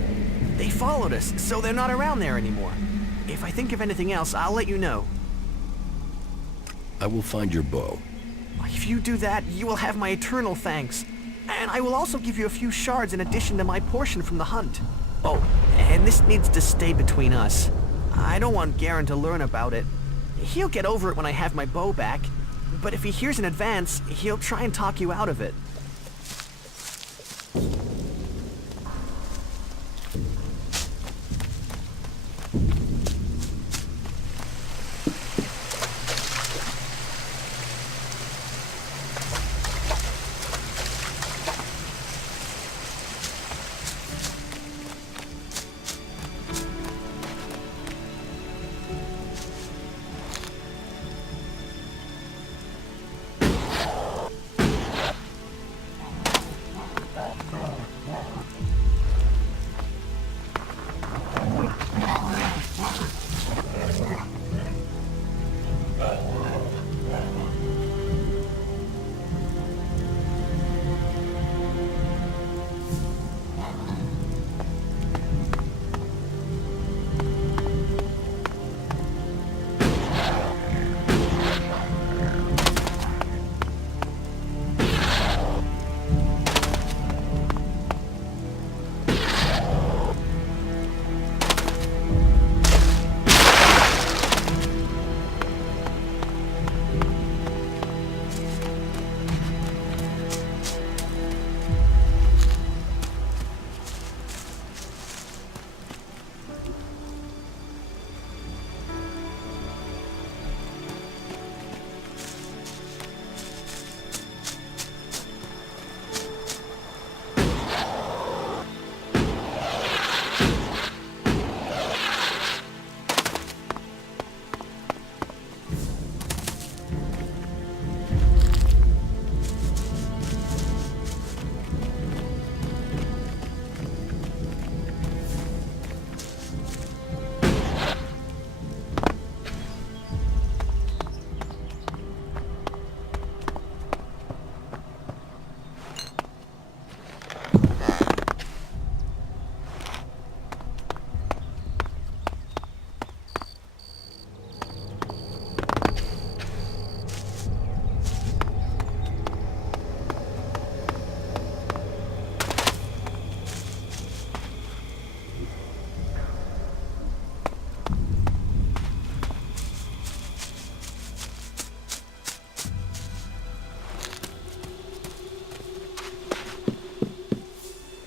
They followed us, so they're not around there anymore. If I think of anything else, I'll let you know. I will find your bow. If you do that, you will have my eternal thanks. And I will also give you a few shards in addition to my portion from the hunt. Oh, and this needs to stay between us. I don't want Garen to learn about it. He'll get over it when I have my bow back. But if he hears in advance, he'll try and talk you out of it.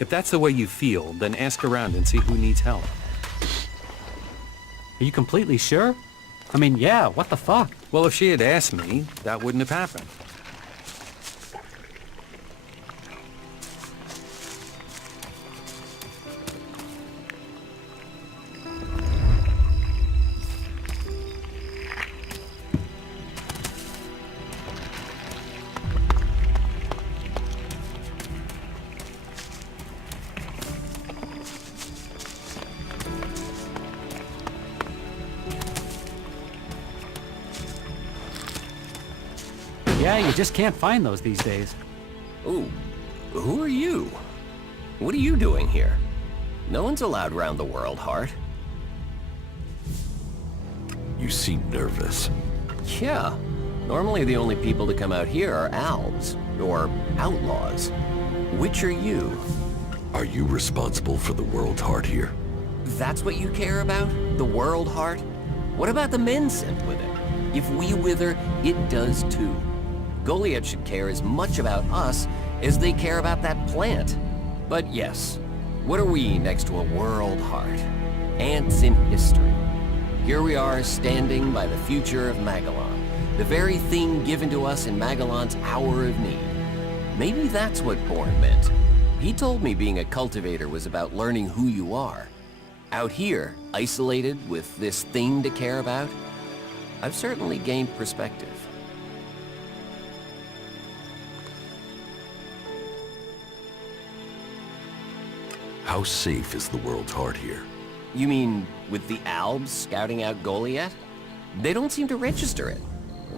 If that's the way you feel, then ask around and see who needs help. Are you completely sure? I mean, yeah, what the fuck? Well, if she had asked me, that wouldn't have happened. Yeah, you just can't find those these days. Ooh, who are you? What are you doing here? No one's allowed round the world, Hart. You seem nervous. Yeah. Normally the only people to come out here are Albs, or outlaws. Which are you? Are you responsible for the world, Hart, here? That's what you care about? The world, Hart? What about the men sent with it? If we wither, it does too. Goliath should care as much about us as they care about that plant. But yes, what are we next to a world, Hart? Ants in history. Here we are standing by the future of Magellan, the very thing given to us in Magellan's hour of need. Maybe that's what Bourne meant. He told me being a cultivator was about learning who you are. Out here, isolated with this thing to care about, I've certainly gained perspective. How safe is the world's Hart here? You mean with the Albs scouting out Goliath? They don't seem to register it.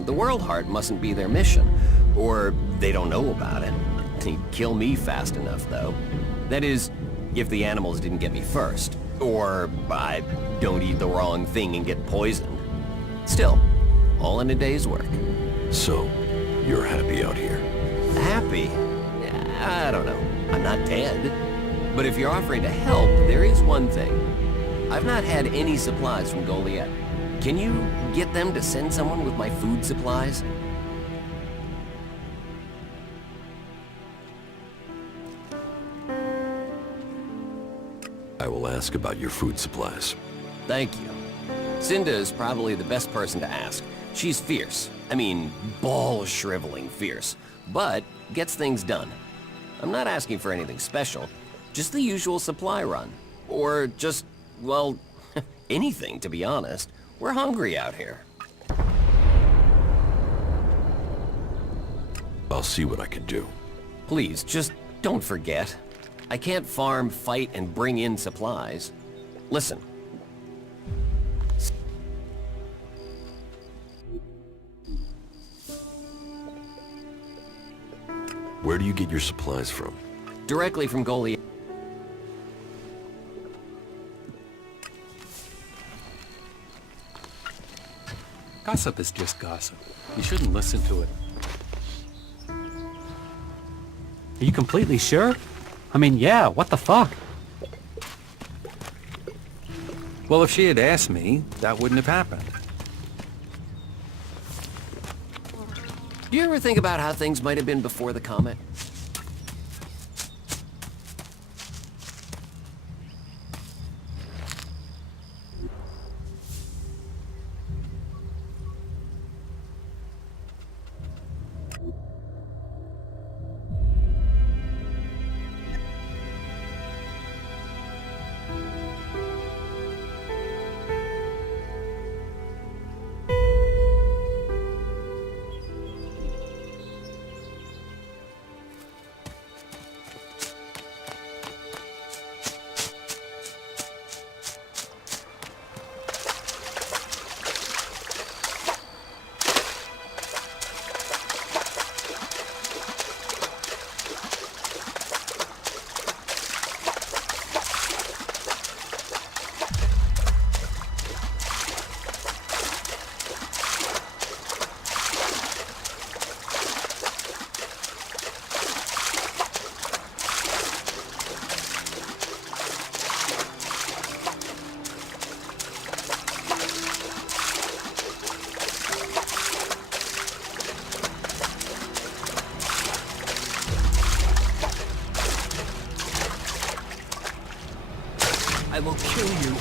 The World Heart mustn't be their mission, or they don't know about it. They'd kill me fast enough, though. That is, if the animals didn't get me first, or I don't eat the wrong thing and get poisoned. Still, all in a day's work. So, you're happy out here? Happy? I don't know. I'm not dead. But if you're offering to help, there is one thing. I've not had any supplies from Goliath. Can you get them to send someone with my food supplies? I will ask about your food supplies. Thank you. Cinda is probably the best person to ask. She's fierce. I mean, ball-shriveling fierce. But gets things done. I'm not asking for anything special. Just the usual supply run. Or just, well, anything, to be honest. We're hungry out here. I'll see what I can do. Please, just don't forget. I can't farm, fight, and bring in supplies. Listen. Where do you get your supplies from? Directly from Goliath. Gossip is just gossip. You shouldn't listen to it. Are you completely sure? I mean, yeah, what the fuck? Well, if she had asked me, that wouldn't have happened. Do you ever think about how things might have been before the comet? I will kill you.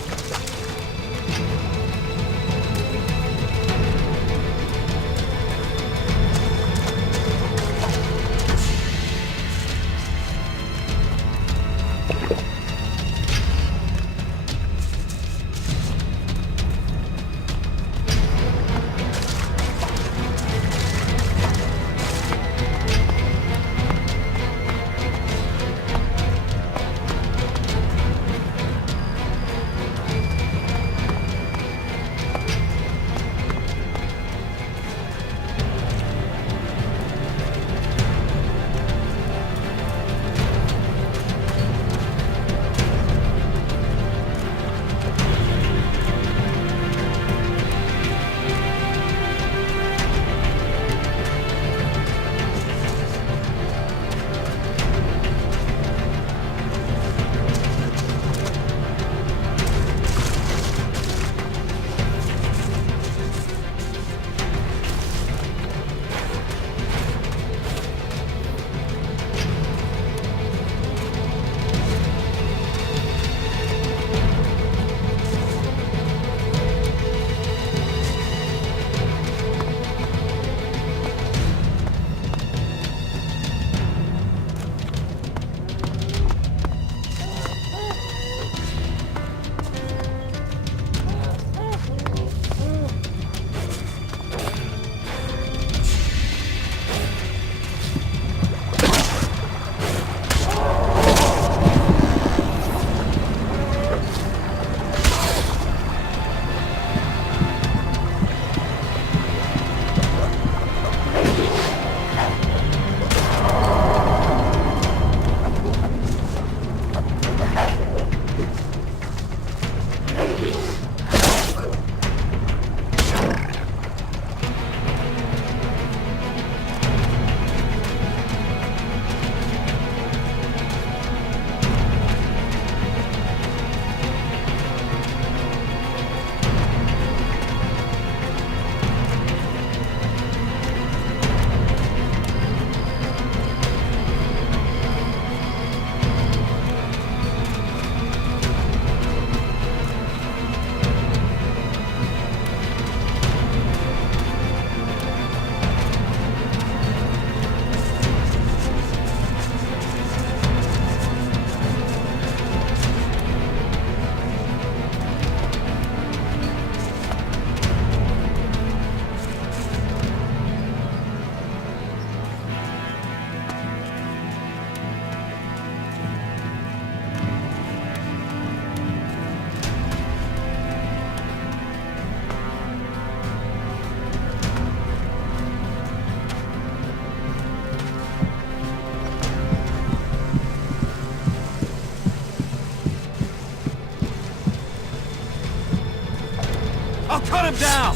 I'll cut him down!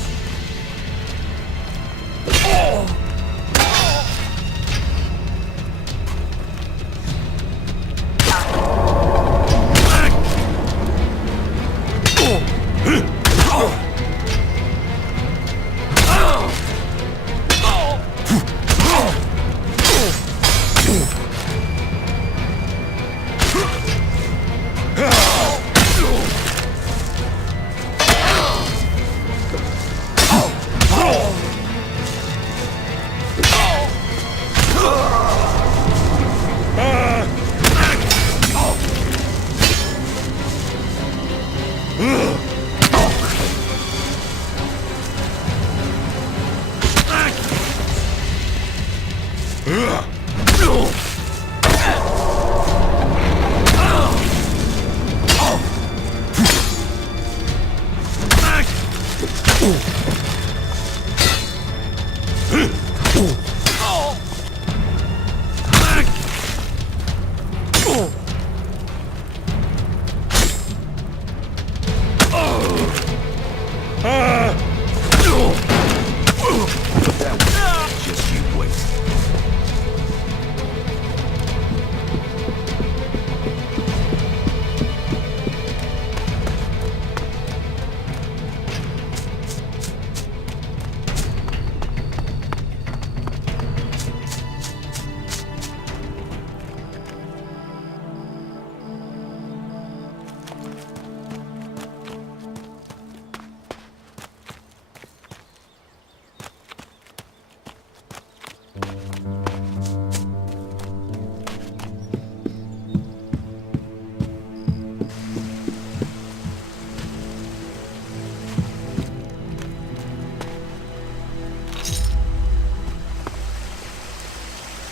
Just you wait.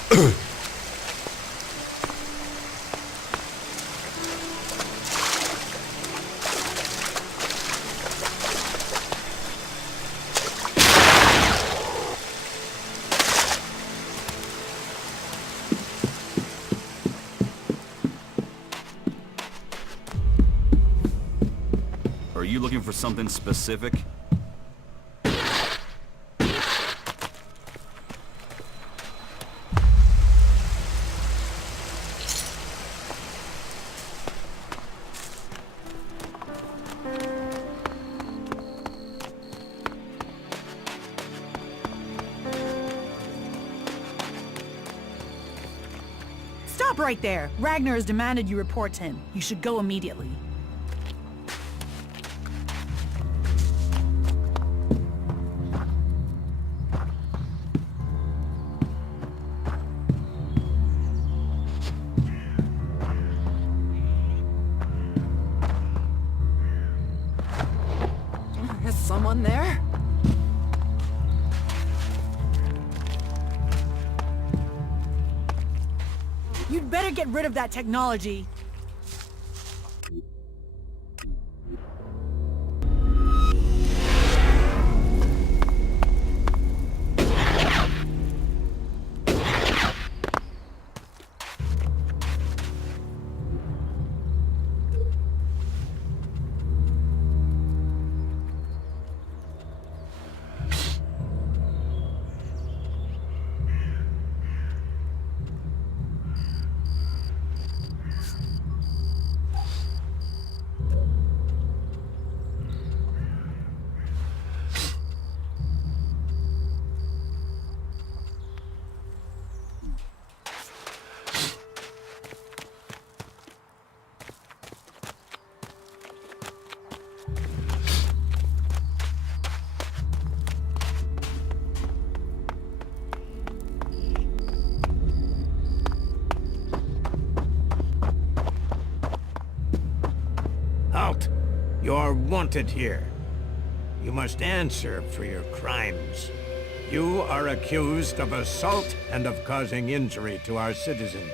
Are you looking for something specific? Stop right there! Ragnar has demanded you report to him. You should go immediately. Is someone there? You'd better get rid of that technology. Halt! You're wanted here. You must answer for your crimes. You are accused of assault and of causing injury to our citizens.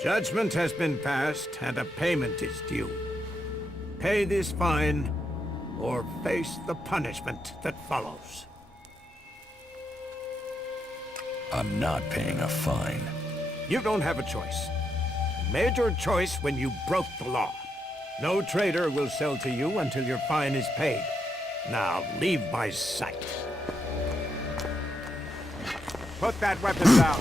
Judgment has been passed and a payment is due. Pay this fine or face the punishment that follows. I'm not paying a fine. You don't have a choice. You made your choice when you broke the law. No trader will sell to you until your fine is paid. Now, leave my sight. Put that weapon down.